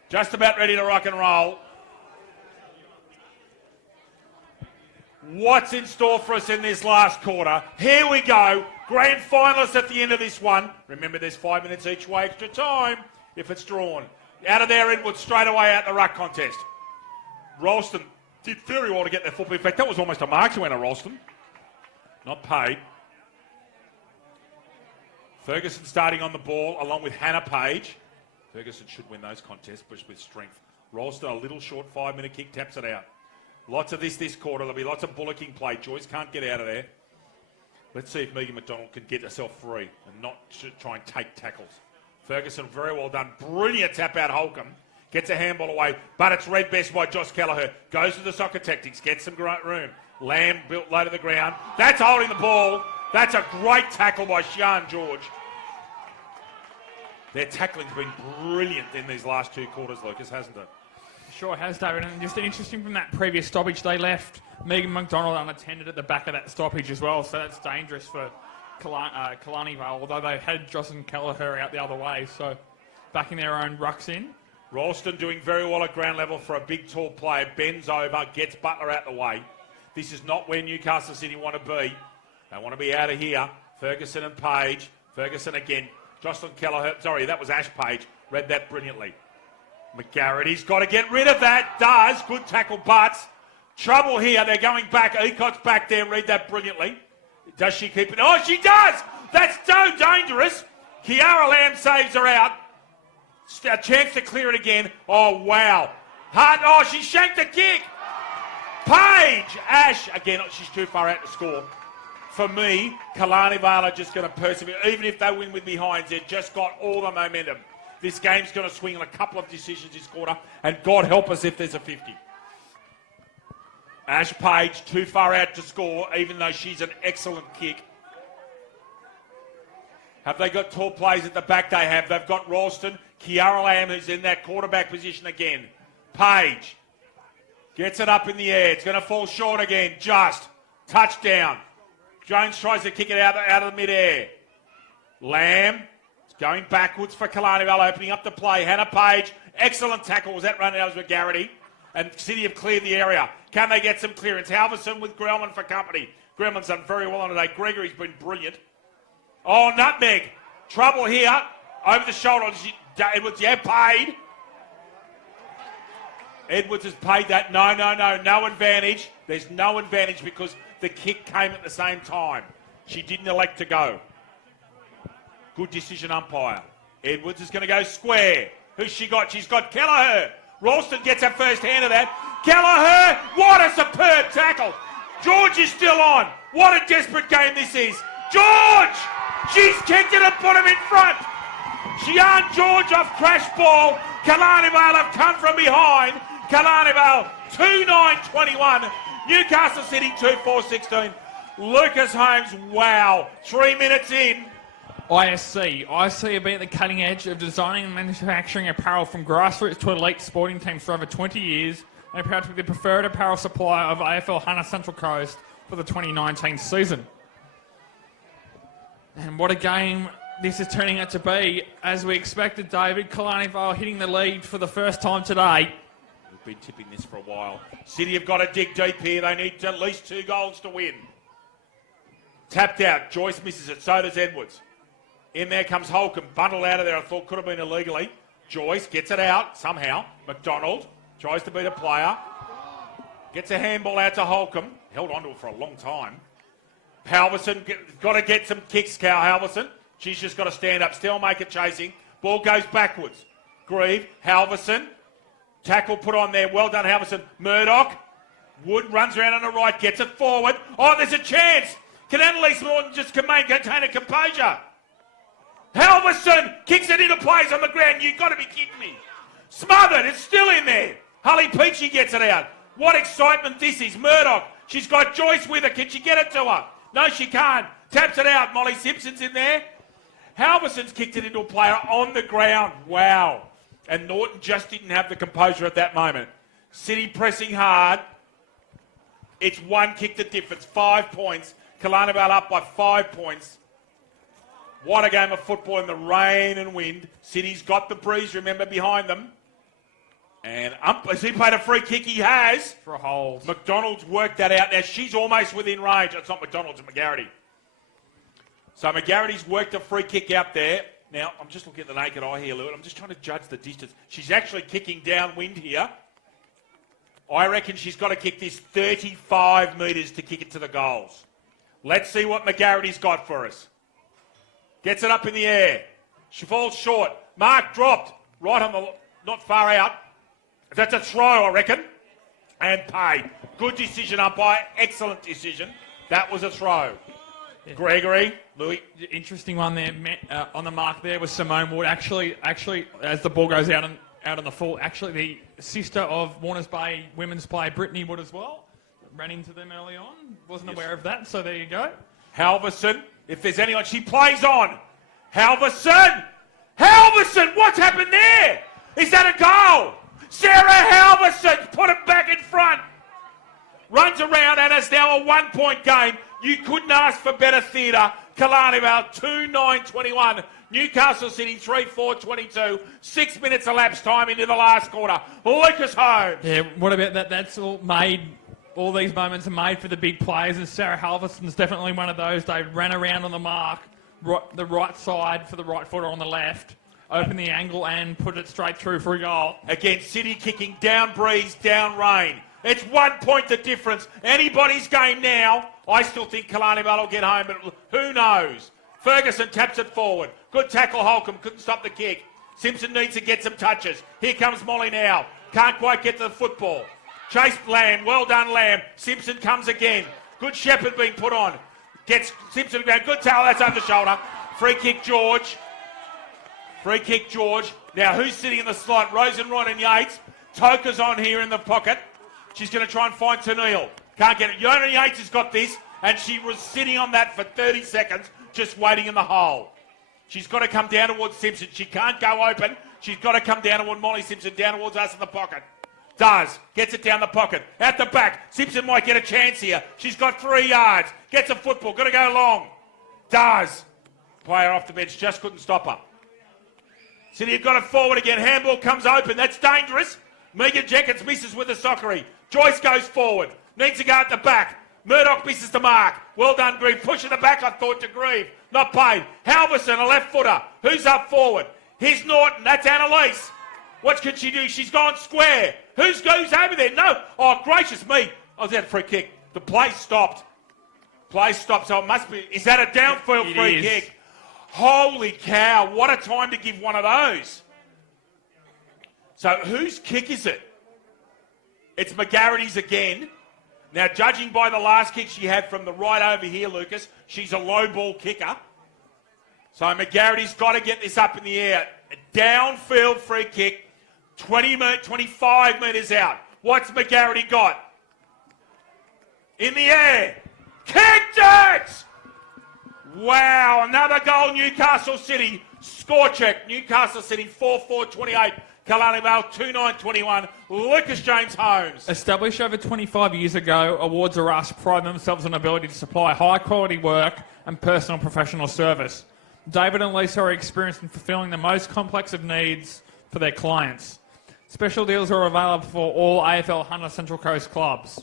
Just about ready to rock and roll. What's in store for us in this last quarter? Here we go. Grand finalists at the end of this one. Remember, there's 5 minutes each way extra time if it's drawn. Out of there, Edwards straight away out the ruck contest. Ralston did very well to get their football. In fact, that was almost a mark to win a Ralston. Not paid. Ferguson starting on the ball along with Hannah Page. Ferguson should win those contests, but with strength. Ralston, a little short 5-minute kick, taps it out. Lots of this quarter. There'll be lots of bullocking play. Joyce can't get out of there. Let's see if Megan McDonald can get herself free and not try and take tackles. Ferguson, very well done. Brilliant tap out Holcomb. Gets a handball away, but it's read best by Josh Kelleher. Goes to the soccer tactics, gets some great room. Lamb built low to the ground. That's holding the ball. That's a great tackle by Sian George. Their tackling's been brilliant in these last 2 quarters, Lucas, hasn't it? Sure has, David. And just interesting from that previous stoppage, they left Megan McDonald unattended at the back of that stoppage as well. So that's dangerous for Killarney Vale, although they had Jocelyn Kelleher out the other way. So backing their own rucks in. Ralston doing very well at ground level for a big, tall player. Bends over, gets Butler out the way. This is not where Newcastle City want to be. They want to be out of here. Ferguson and Page. Ferguson again. Jocelyn Kelleher. Sorry, that was Ash Page. Read that brilliantly. McGarrity's got to get rid of that. Does. Good tackle, Butts. Trouble here. They're going back. Ecott's back there. Read that brilliantly. Does she keep it? Oh, she does. That's so dangerous. Kiara Lamb saves her out. A chance to clear it again. Oh, wow. Hart. Oh, she shanked the kick. Page. Ash. Again, she's too far out to score. For me, Killarney Vale are just going to persevere. Even if they win with behinds, they've just got all the momentum. This game's going to swing on a couple of decisions this quarter, and God help us if there's a 50. Ash Page too far out to score, even though she's an excellent kick. Have they got tall plays at the back? They have. They've got Ralston, Kiara Lamb, who's in that quarterback position again. Page gets it up in the air. It's going to fall short again. Just touchdown. Jones tries to kick it out of the mid-air. Lamb. Going backwards for Killarney Vale, opening up the play. Hannah Page, excellent tackle. Was that run out of McGarity? And City have cleared the area. Can they get some clearance? Halverson with Grellman for company. Grellman's done very well on today. Gregory's been brilliant. Oh, nutmeg. Trouble here. Over the shoulder. Edwards, paid. Edwards has paid that. No advantage. There's no advantage because the kick came at the same time. She didn't elect to go. Good decision, umpire. Edwards is going to go square. Who's she got? She's got Kelleher. Ralston gets her first hand of that. Kelleher, what a superb tackle. George is still on. What a desperate game this is. George! She's kicked it and put him in front. Sian George off crash ball. Killarney Vale have come from behind. Killarney Vale 2-9-21. Newcastle City 2-4-16. Lucas Holmes, wow. 3 minutes in. ISC have been at the cutting edge of designing and manufacturing apparel from grassroots to elite sporting teams for over 20 years and are proud to be the preferred apparel supplier of AFL Hunter Central Coast for the 2019 season. And what a game this is turning out to be. As we expected, David, Killarney Vale hitting the lead for the first time today. We've been tipping this for a while. City have got to dig deep here. They need at least 2 goals to win. Tapped out. Joyce misses it. So does Edwards. In there comes Holcomb, bundled out of there. I thought could have been illegally. Joyce gets it out somehow. McDonald tries to beat a player. Gets a handball out to Holcomb. Held onto it for a long time. Halverson got to get some kicks, Cal Halverson. She's just got to stand up. Stellmaker chasing. Ball goes backwards. Grieve, Halverson. Tackle put on there. Well done, Halverson. Murdoch. Wood runs around on the right, gets it forward. Oh, there's a chance. Can Annalise Morton just maintain a composure? Halverson kicks it into place on the ground. You've got to be kidding me. Smothered. It's still in there. Hully Peachy gets it out. What excitement this is. Murdoch. She's got Joyce with her. Can she get it to her? No, she can't. Taps it out. Molly Simpson's in there. Halverson's kicked it into a player on the ground. Wow. And Norton just didn't have the composure at that moment. City pressing hard. It's one kick the difference. 5 points. Killarney Vale up by 5 points. What a game of football in the rain and wind. City's got the breeze, remember, behind them. And has he played a free kick? He has. For a hold. McDonald's worked that out. Now, she's almost within range. It's not McDonald's, it's McGarity. So McGarity's worked a free kick out there. Now, I'm just looking at the naked eye here, Lou, and I'm just trying to judge the distance. She's actually kicking downwind here. I reckon she's got to kick this 35 metres to kick it to the goals. Let's see what McGarity's got for us. Gets it up in the air. She falls short. Mark dropped. Right on the... Not far out. That's a throw, I reckon. And paid. Good decision, umpire. Excellent decision. That was a throw. Yeah. Gregory, Louis. Interesting one there. On the mark there was Simone Wood. Actually, as the ball goes out on the full, actually the sister of Warners Bay women's player Brittany Wood as well. Ran into them early on. Wasn't aware of that, so there you go. Halverson, if there's anyone, she plays on. Halverson! Halverson! What's happened there? Is that a goal? Sarah Halverson put it back in front. Runs around and it's now a 1 point game. You couldn't ask for better theatre. Killarney Vale 2-9-21. Newcastle City 3-4-22. 6 minutes elapsed time into the last quarter. Lucas Holmes. Yeah, what about that? That's all made. All these moments are made for the big players, and Sarah Halverson's definitely one of those. They ran around on the mark, the right side for the right footer on the left, open the angle and put it straight through for a goal. Again, City kicking down breeze, down rain. It's 1 point the difference. Anybody's game now. I still think Killarney Vale will get home, but who knows? Ferguson taps it forward. Good tackle, Holcomb. Couldn't stop the kick. Simpson needs to get some touches. Here comes Molly now. Can't quite get to the football. Chase Lamb. Well done, Lamb. Simpson comes again. Good Shepherd being put on. Gets Simpson around. Good towel. That's over the shoulder. Free kick, George. Free kick, George. Now, who's sitting in the slot? Rosenron and Yates. Toka's on here in the pocket. She's going to try and find Tennille. Can't get it. Yona Yates has got this, and she was sitting on that for 30 seconds, just waiting in the hole. She's got to come down towards Simpson. She can't go open. She's got to come down toward Molly Simpson, down towards us in the pocket. Does. Gets it down the pocket. At the back. Simpson might get a chance here. She's got 3 yards. Gets a football. Got to go long. Does. Player off the bench. Just couldn't stop her. City have got it forward again. Handball comes open. That's dangerous. Megan Jenkins misses with the soccery. Joyce goes forward. Needs to go at the back. Murdoch misses the mark. Well done, Grieve. Pushing the back, I thought, to Grieve. Not paid. Halverson, a left footer. Who's up forward? Here's Norton. That's Annalise. What can she do? She's gone square. Who goes over there? No. Oh, gracious me. I was out a free kick. The play stopped. Play stopped, so it must be... Is that a downfield free kick? Holy cow. What a time to give one of those. So whose kick is it? It's McGarity's again. Now, judging by the last kick she had from the right over here, Lucas, she's a low ball kicker. So McGarity's got to get this up in the air. A downfield free kick, 25 metres out. What's McGarity got? In the air. Kicked it! Wow, another goal, Newcastle City. Score check. Newcastle City 4-4-28. Killarney Vale 2-9-21. Lucas James Holmes. Established over 25 years ago, Awards are us pride themselves on ability to supply high quality work and personal professional service. David and Lisa are experienced in fulfilling the most complex of needs for their clients. Special deals are available for all AFL Hunter Central Coast clubs.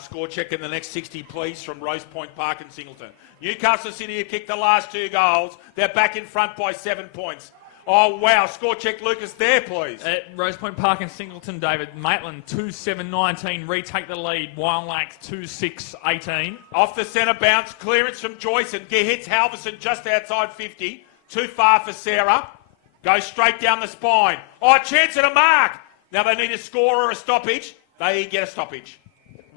Score check in the next 60, please, from Rose Point Park and Singleton. Newcastle City have kicked the last 2 goals. They're back in front by 7 points. Oh, wow. Score check, Lucas, there, please. At Rose Point Park and Singleton, David. Maitland, 2-7-19, retake the lead. Wildlax, 2-6-18. Off the centre bounce, clearance from Joyce and hits Halverson just outside 50. Too far for Sarah. Goes straight down the spine. Oh, chance at a mark. Now they need a score or a stoppage. They get a stoppage.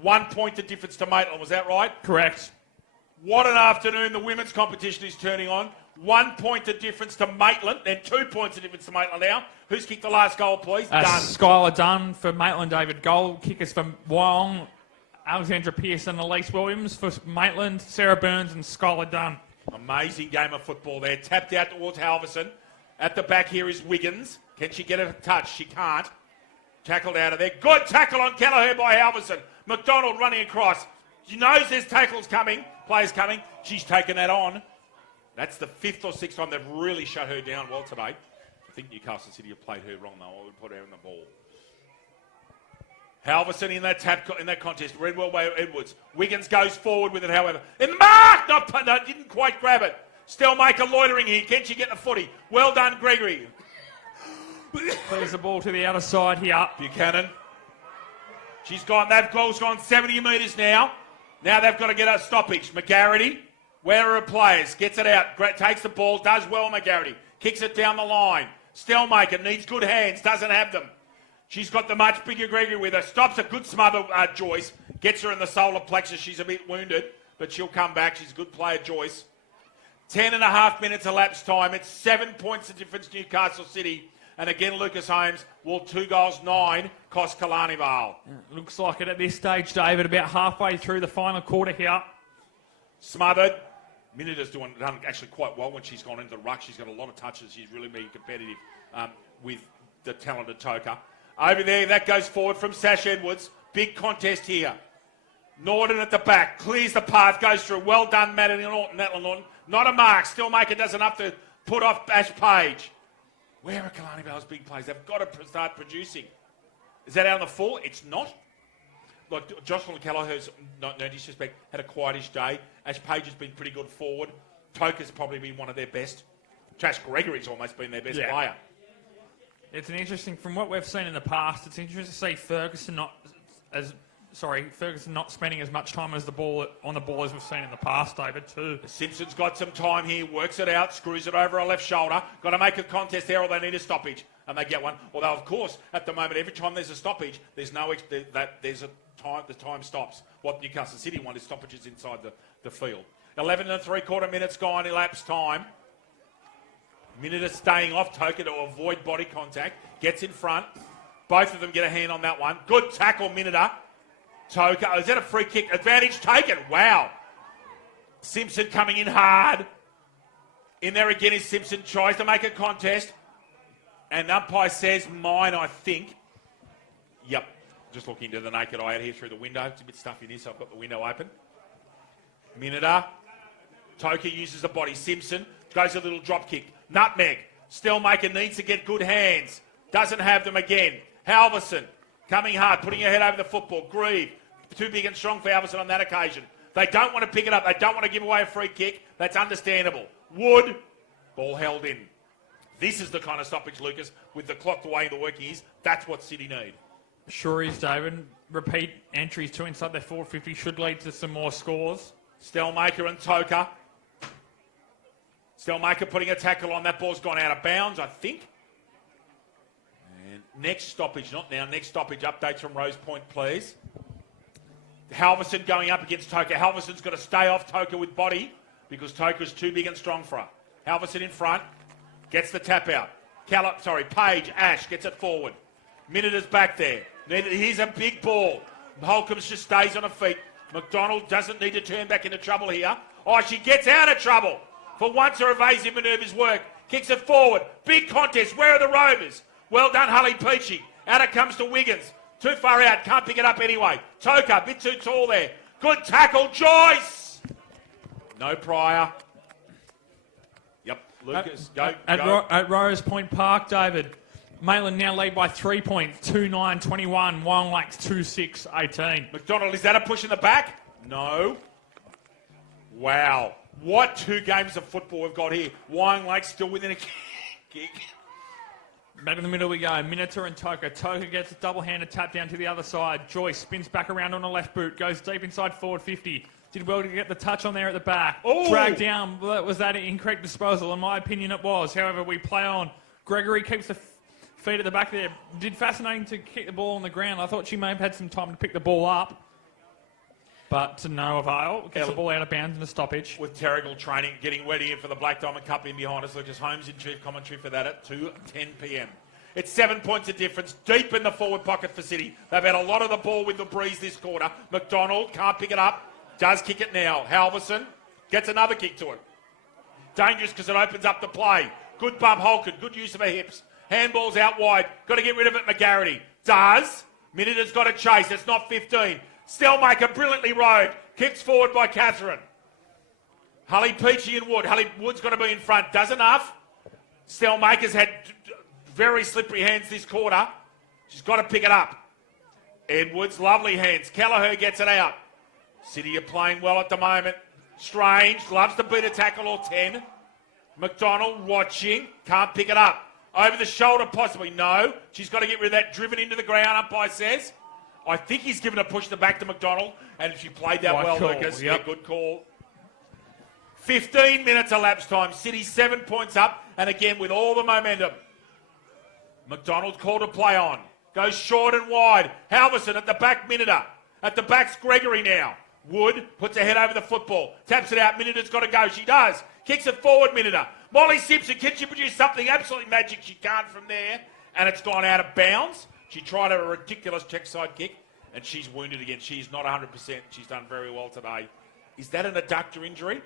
1 point the difference to Maitland, was that right? Correct. What an afternoon the women's competition is turning on. 1 point of difference to Maitland, then 2 points of difference to Maitland now. Who's kicked the last goal, please? Dunn. Skylar Dunn for Maitland, David. Goal kickers for Wong, Alexandra Pearson, Elise Williams for Maitland, Sarah Burns and Skylar Dunn. Amazing game of football there. Tapped out towards Halverson. At the back here is Wiggins. Can she get a touch? She can't. Tackled out of there. Good tackle on Kelleher by Halverson. McDonald running across. She knows there's tackles coming, players coming. She's taken that on. That's the 5th or 6th time they've really shut her down well today. I think Newcastle City have played her wrong though. I would put her in the ball. Halverson in that contest. Redwell by Edwards. Wiggins goes forward with it, however. In the mark! No, didn't quite grab it. Stelmaker loitering here. Can she get the footy? Well done, Gregory. Plays the ball to the outer side here. Buchanan. That goal's gone 70 metres now. Now they've got to get a stoppage. McGarity, where are her players? Gets it out. Takes the ball. Does well, McGarity. Kicks it down the line. Stelmaker needs good hands. Doesn't have them. She's got the much bigger Gregory with her. Stops a good smother, Joyce. Gets her in the solar plexus. She's a bit wounded, but she'll come back. She's a good player, Joyce. 10.5 minutes elapsed time. It's 7 points of difference to Newcastle City. And again, Lucas Holmes will 2 goals 9 cost Killarney Vale. Looks like it at this stage, David, about halfway through the final quarter here. Smothered. Minuta's done actually quite well when she's gone into the ruck. She's got a lot of touches. She's really been competitive with the talented Toker. Over there, that goes forward from Sash Edwards. Big contest here. Norton at the back. Clears the path, goes through. Well done, Madeline Norton. Not a mark. Stillmaker does enough to put off Ash Page. Where are Killarney Vale's big plays? They've got to start producing. Is that out on the full? It's not. Like Jocelyn Kelleher's, no disrespect, had a quietish day. Ash Page has been pretty good forward. Toker's probably been one of their best. Josh Gregory's almost been their best player. It's an interesting, from what we've seen in the past, it's interesting to see Ferguson not spending as much time on the ball as we've seen in the past, David, too. Simpson's got some time here, works it out, screws it over her left shoulder. Got to make a contest there or they need a stoppage. And they get one. Although, of course, at the moment, every time there's a stoppage, there's the time stops. What Newcastle City want is stoppages inside the field. 11 3/4 minutes gone, elapsed time. Minute is staying off Toker to avoid body contact. Gets in front. Both of them get a hand on that one. Good tackle, Minita. Toker. Oh, is that a free kick? Advantage taken. Wow. Simpson coming in hard. In there again is Simpson. Tries to make a contest. And umpire says mine, I think. Yep. Just looking to the naked eye out here through the window. It's a bit stuffy in here, so I've got the window open. Minita. Toker uses the body. Simpson goes a little drop kick. Nutmeg. Stelmaker needs to get good hands. Doesn't have them again. Halverson coming hard, putting her head over the football. Grieve. Too big and strong for Halverson on that occasion. They don't want to pick it up. They don't want to give away a free kick. That's understandable. Wood. Ball held in. This is the kind of stoppage, Lucas, with the clock the way the working is. That's what City need. Sure is, David. Repeat entries to inside their 450 should lead to some more scores. Stelmaker and Toker. Stelmaker putting a tackle on. That ball's gone out of bounds, I think. And next stoppage, not now. Next stoppage, updates from Rose Point, please. Halverson going up against Toker. Halverson's got to stay off Toker with body because Toker's too big and strong for her. Halverson in front. Gets the tap out. Page, Ash gets it forward. Minuta's back there. Here's a big ball. Holcombs just stays on her feet. McDonald doesn't need to turn back into trouble here. Oh, she gets out of trouble. For once, her evasive manoeuvres work. Kicks it forward. Big contest. Where are the Rovers? Well done, Hully Peachy. Out it comes to Wiggins. Too far out. Can't pick it up anyway. Toker, a bit too tall there. Good tackle. Joyce. No Pryor. Yep. Lucas, go. At Rose Point Park, David. Maitland now lead by 3 points. 2-9-21. Wong Lakes 2-6-18. McDonald, is that a push in the back? No. Wow. What 2 games of football we've got here. Wyong Lake still within a kick. Back in the middle we go. Minita and Toker. Toker gets a double-handed tap down to the other side. Joyce spins back around on the left boot. Goes deep inside forward 50. Did well to get the touch on there at the back. Ooh. Dragged down. Was that an incorrect disposal? In my opinion, it was. However, we play on. Gregory keeps the feet at the back there. Did fascinating to kick the ball on the ground. I thought she may have had some time to pick the ball up. But to no avail. Gets the ball out of bounds in a stoppage. With Terrigal training, getting ready for the Black Diamond Cup in behind us. Lucas Holmes in chief commentary for that at 2:10 p.m. It's 7 points of difference, deep in the forward pocket for City. They've had a lot of the ball with the breeze this quarter. McDonald can't pick it up, does kick it now. Halverson gets another kick to it. Dangerous because it opens up the play. Good bump, Holken, good use of her hips. Handball's out wide, got to get rid of it, McGarity. Does. Minuta's got a chase, it's not 15. Stellmaker brilliantly rode, kicks forward by Catherine. Hully, Peachy and Wood. Hully, Wood's got to be in front, does enough. Stellmaker's had very slippery hands this quarter. She's got to pick it up. Edwards, lovely hands. Kelleher gets it out. City are playing well at the moment. Strange, loves to beat a tackle or 10. McDonald watching, can't pick it up. Over the shoulder possibly, no. She's got to get rid of that, driven into the ground, umpire says. I think he's given a push to back to McDonald, and she played that well, call, Lucas. yep. Yeah, good call. 15 minutes elapsed time. City 7 points up, and again with all the momentum. McDonald called a play on. Goes short and wide. Halverson at the back, Minuta. At the back's Gregory now. Wood puts her head over the football. Taps it out. Minuta's got to go. She does. Kicks it forward, Minuta. Molly Simpson, can she produce something absolutely magic? She can't from there. And it's gone out of bounds. She tried a ridiculous check side kick, and she's wounded again. She's not 100%. She's done very well today. Is that an adductor injury?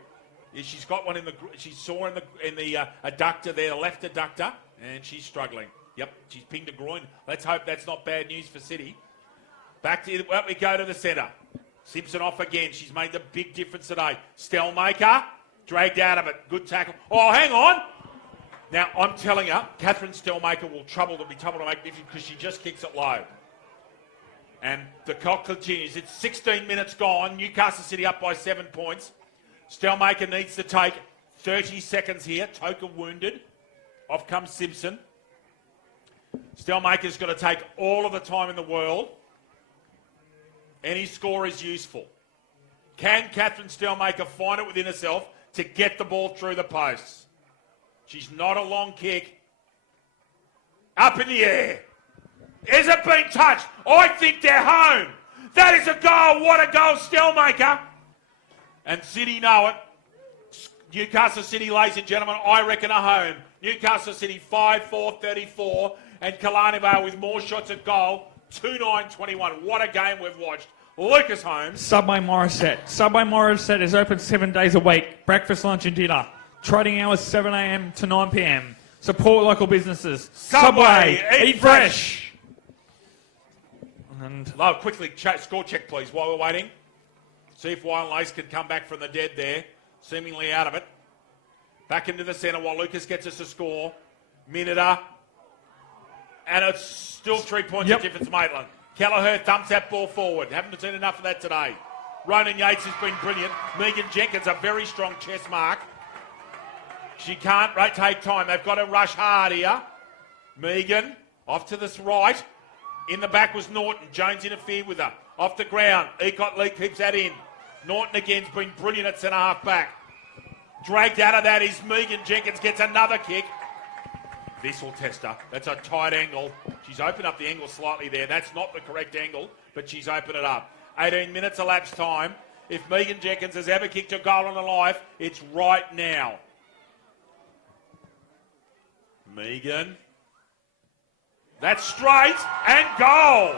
She's got one in the. She saw in the adductor there, the left adductor, and she's struggling. Yep, she's pinged a groin. Let's hope that's not bad news for City. Back to well, we go to the centre. Simpson off again. She's made the big difference today. Stellmaker dragged out of it. Good tackle. Oh, hang on. Now I'm telling you, Catherine Stellmaker will be trouble to make difference because she just kicks it low. And the clock continues. It's 16 minutes gone. Newcastle City up by 7 points. Stellmaker needs to take 30 seconds here. Toker wounded. Off comes Simpson. Stellmaker's got to take all of the time in the world. Any score is useful. Can Catherine Stellmaker find it within herself to get the ball through the posts? She's not a long kick. Up in the air. Is it being touched? I think they're home. That is a goal. What a goal, Stellmaker. And City know it. Newcastle City, ladies and gentlemen, I reckon are home. Newcastle City 5-4-34. And Killarney Vale with more shots at goal, 2-9-21. What a game we've watched. Lucas Holmes. Subway Morisset. Subway Morisset is open 7 days a week. Breakfast, lunch and dinner. Trading hours 7 a.m. to 9 p.m. Support local businesses. Subway, eat fresh. And Love, quickly, score check please while we're waiting. See if Wild Lace can come back from the dead there. Seemingly out of it. Back into the centre while Lucas gets us a score. Minuta. And it's still 3 points of difference, Maitland. Kelleher thumps that ball forward. Haven't seen enough of that today. Ronan Yates has been brilliant. Megan Jenkins, a very strong chest mark. She can't take time. They've got to rush hard here. Megan, off to this right. In the back was Norton. Jones interfered with her. Off the ground. Ecott Lee keeps that in. Norton again's been brilliant at centre half back. Dragged out of that is Megan Jenkins. Gets another kick. This will test her. That's a tight angle. She's opened up the angle slightly there. That's not the correct angle, but she's opened it up. 18 minutes elapsed time. If Megan Jenkins has ever kicked a goal in her life, it's right now. Megan. That's straight and goal.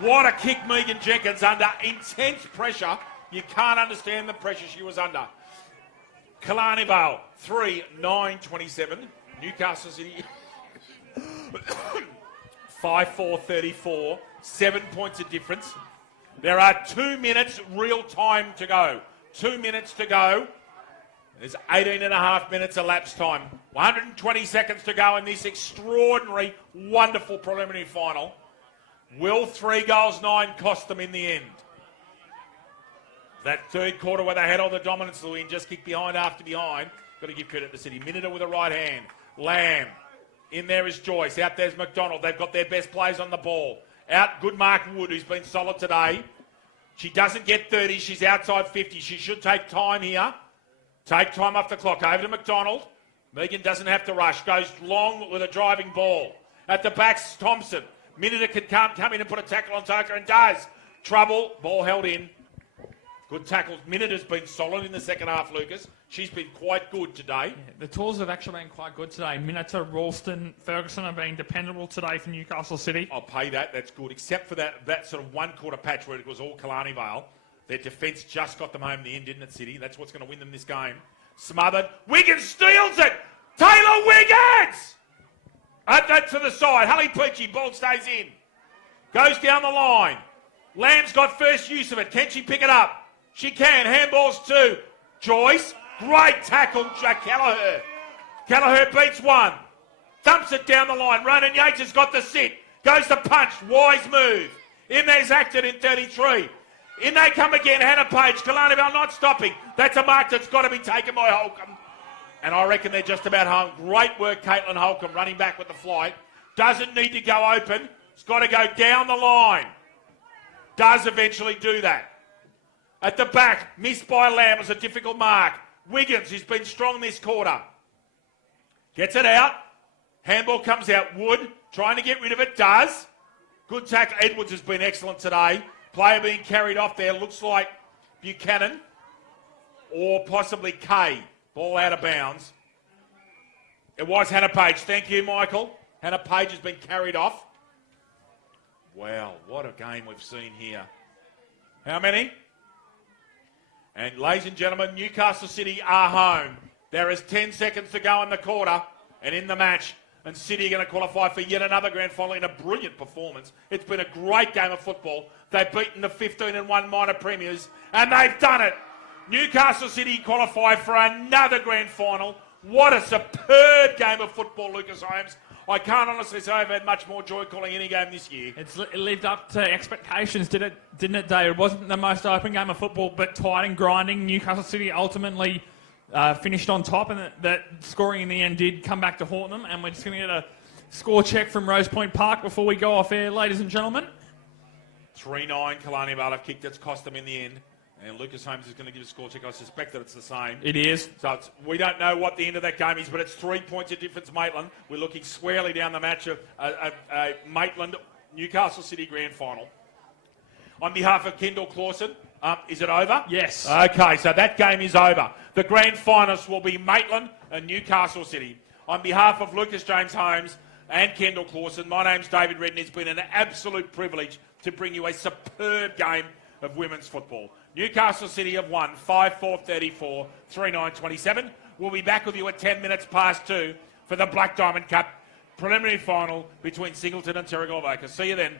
What a kick Megan Jenkins under intense pressure. You can't understand the pressure she was under. Killarney Vale, 3-9-27. Newcastle City, 5-4-34. 7 points of difference. There are 2 minutes real time to go. 2 minutes to go. There's 18 and a half minutes elapsed time. 120 seconds to go in this extraordinary, wonderful preliminary final. Will 3 goals 9 cost them in the end? That third quarter where they had all the dominance, the win, just kicked behind after behind. Got to give credit to City. Minuta with a right hand. Lamb. In there is Joyce. Out there's McDonald. They've got their best players on the ball. Out good Mark Wood, who's been solid today. She doesn't get 30. She's outside 50. She should take time here. Take time off the clock. Over to McDonald. Megan doesn't have to rush. Goes long with a driving ball. At the back's Thompson. Minuta can come in and put a tackle on Toker and does. Trouble. Ball held in. Good tackles. Minute has been solid in the second half, Lucas. She's been quite good today. Yeah, the tools have actually been quite good today. Mineta, Ralston, Ferguson have been dependable today for Newcastle City. I'll pay that. That's good. Except for that sort of one-quarter patch where it was all Killarney Vale. Their defence just got them home in the end, didn't it, City? That's what's going to win them this game. Smothered. Wiggins steals it. Taylor Wiggins! That to the side. Hully Peachy. Ball stays in. Goes down the line. Lamb's got first use of it. Can she pick it up? She can. Handballs to Joyce. Great tackle, Kelleher. Kelleher beats one. Dumps it down the line. Ronan Yates has got the sit. Goes to punch. Wise move. In there's acted in 33. In they come again. Hannah Page. Killarney Vale not stopping. That's a mark that's got to be taken by Holcomb. And I reckon they're just about home. Great work, Caitlin Holcomb, running back with the flight. Doesn't need to go open. It's got to go down the line. Does eventually do that. At the back, missed by Lamb was a difficult mark. Wiggins, who's been strong this quarter. Gets it out. Handball comes out. Wood, trying to get rid of it, does. Good tackle. Edwards has been excellent today. Player being carried off there. Looks like Buchanan or possibly Kay. Ball out of bounds. It was Hannah Page. Thank you, Michael. Hannah Page has been carried off. Wow, what a game we've seen here. How many? And ladies and gentlemen, Newcastle City are home. There is 10 seconds to go in the quarter and in the match. And City are going to qualify for yet another grand final in a brilliant performance. It's been a great game of football. They've beaten the 15-1 minor premiers, and they've done it. Newcastle City qualify for another grand final. What a superb game of football, Lucas Holmes. I can't honestly say I've had much more joy calling any game this year. It lived up to expectations, didn't it, David? It wasn't the most open game of football, but tight and grinding. Newcastle City ultimately finished on top, and that scoring in the end did come back to haunt them. And we're just going to get a score check from Rose Point Park before we go off air, ladies and gentlemen. 3-9, Killarney Vale have kicked. It's cost them in the end. And Lucas Holmes is going to give a score check. I suspect that it's the same. It is. So we don't know what the end of that game is, but it's 3 points of difference, Maitland. We're looking squarely down the match of Maitland-Newcastle City Grand Final. On behalf of Kendall Clawson, is it over? Yes. Okay, so that game is over. The grand finalists will be Maitland and Newcastle City. On behalf of Lucas James Holmes and Kendall Clawson, my name's David Redden. It's been an absolute privilege to bring you a superb game of women's football. Newcastle City have won 5-4-34, 3-9-27. We'll be back with you at 10 minutes past 2 for the Black Diamond Cup preliminary final between Singleton and Terragoulda. See you then.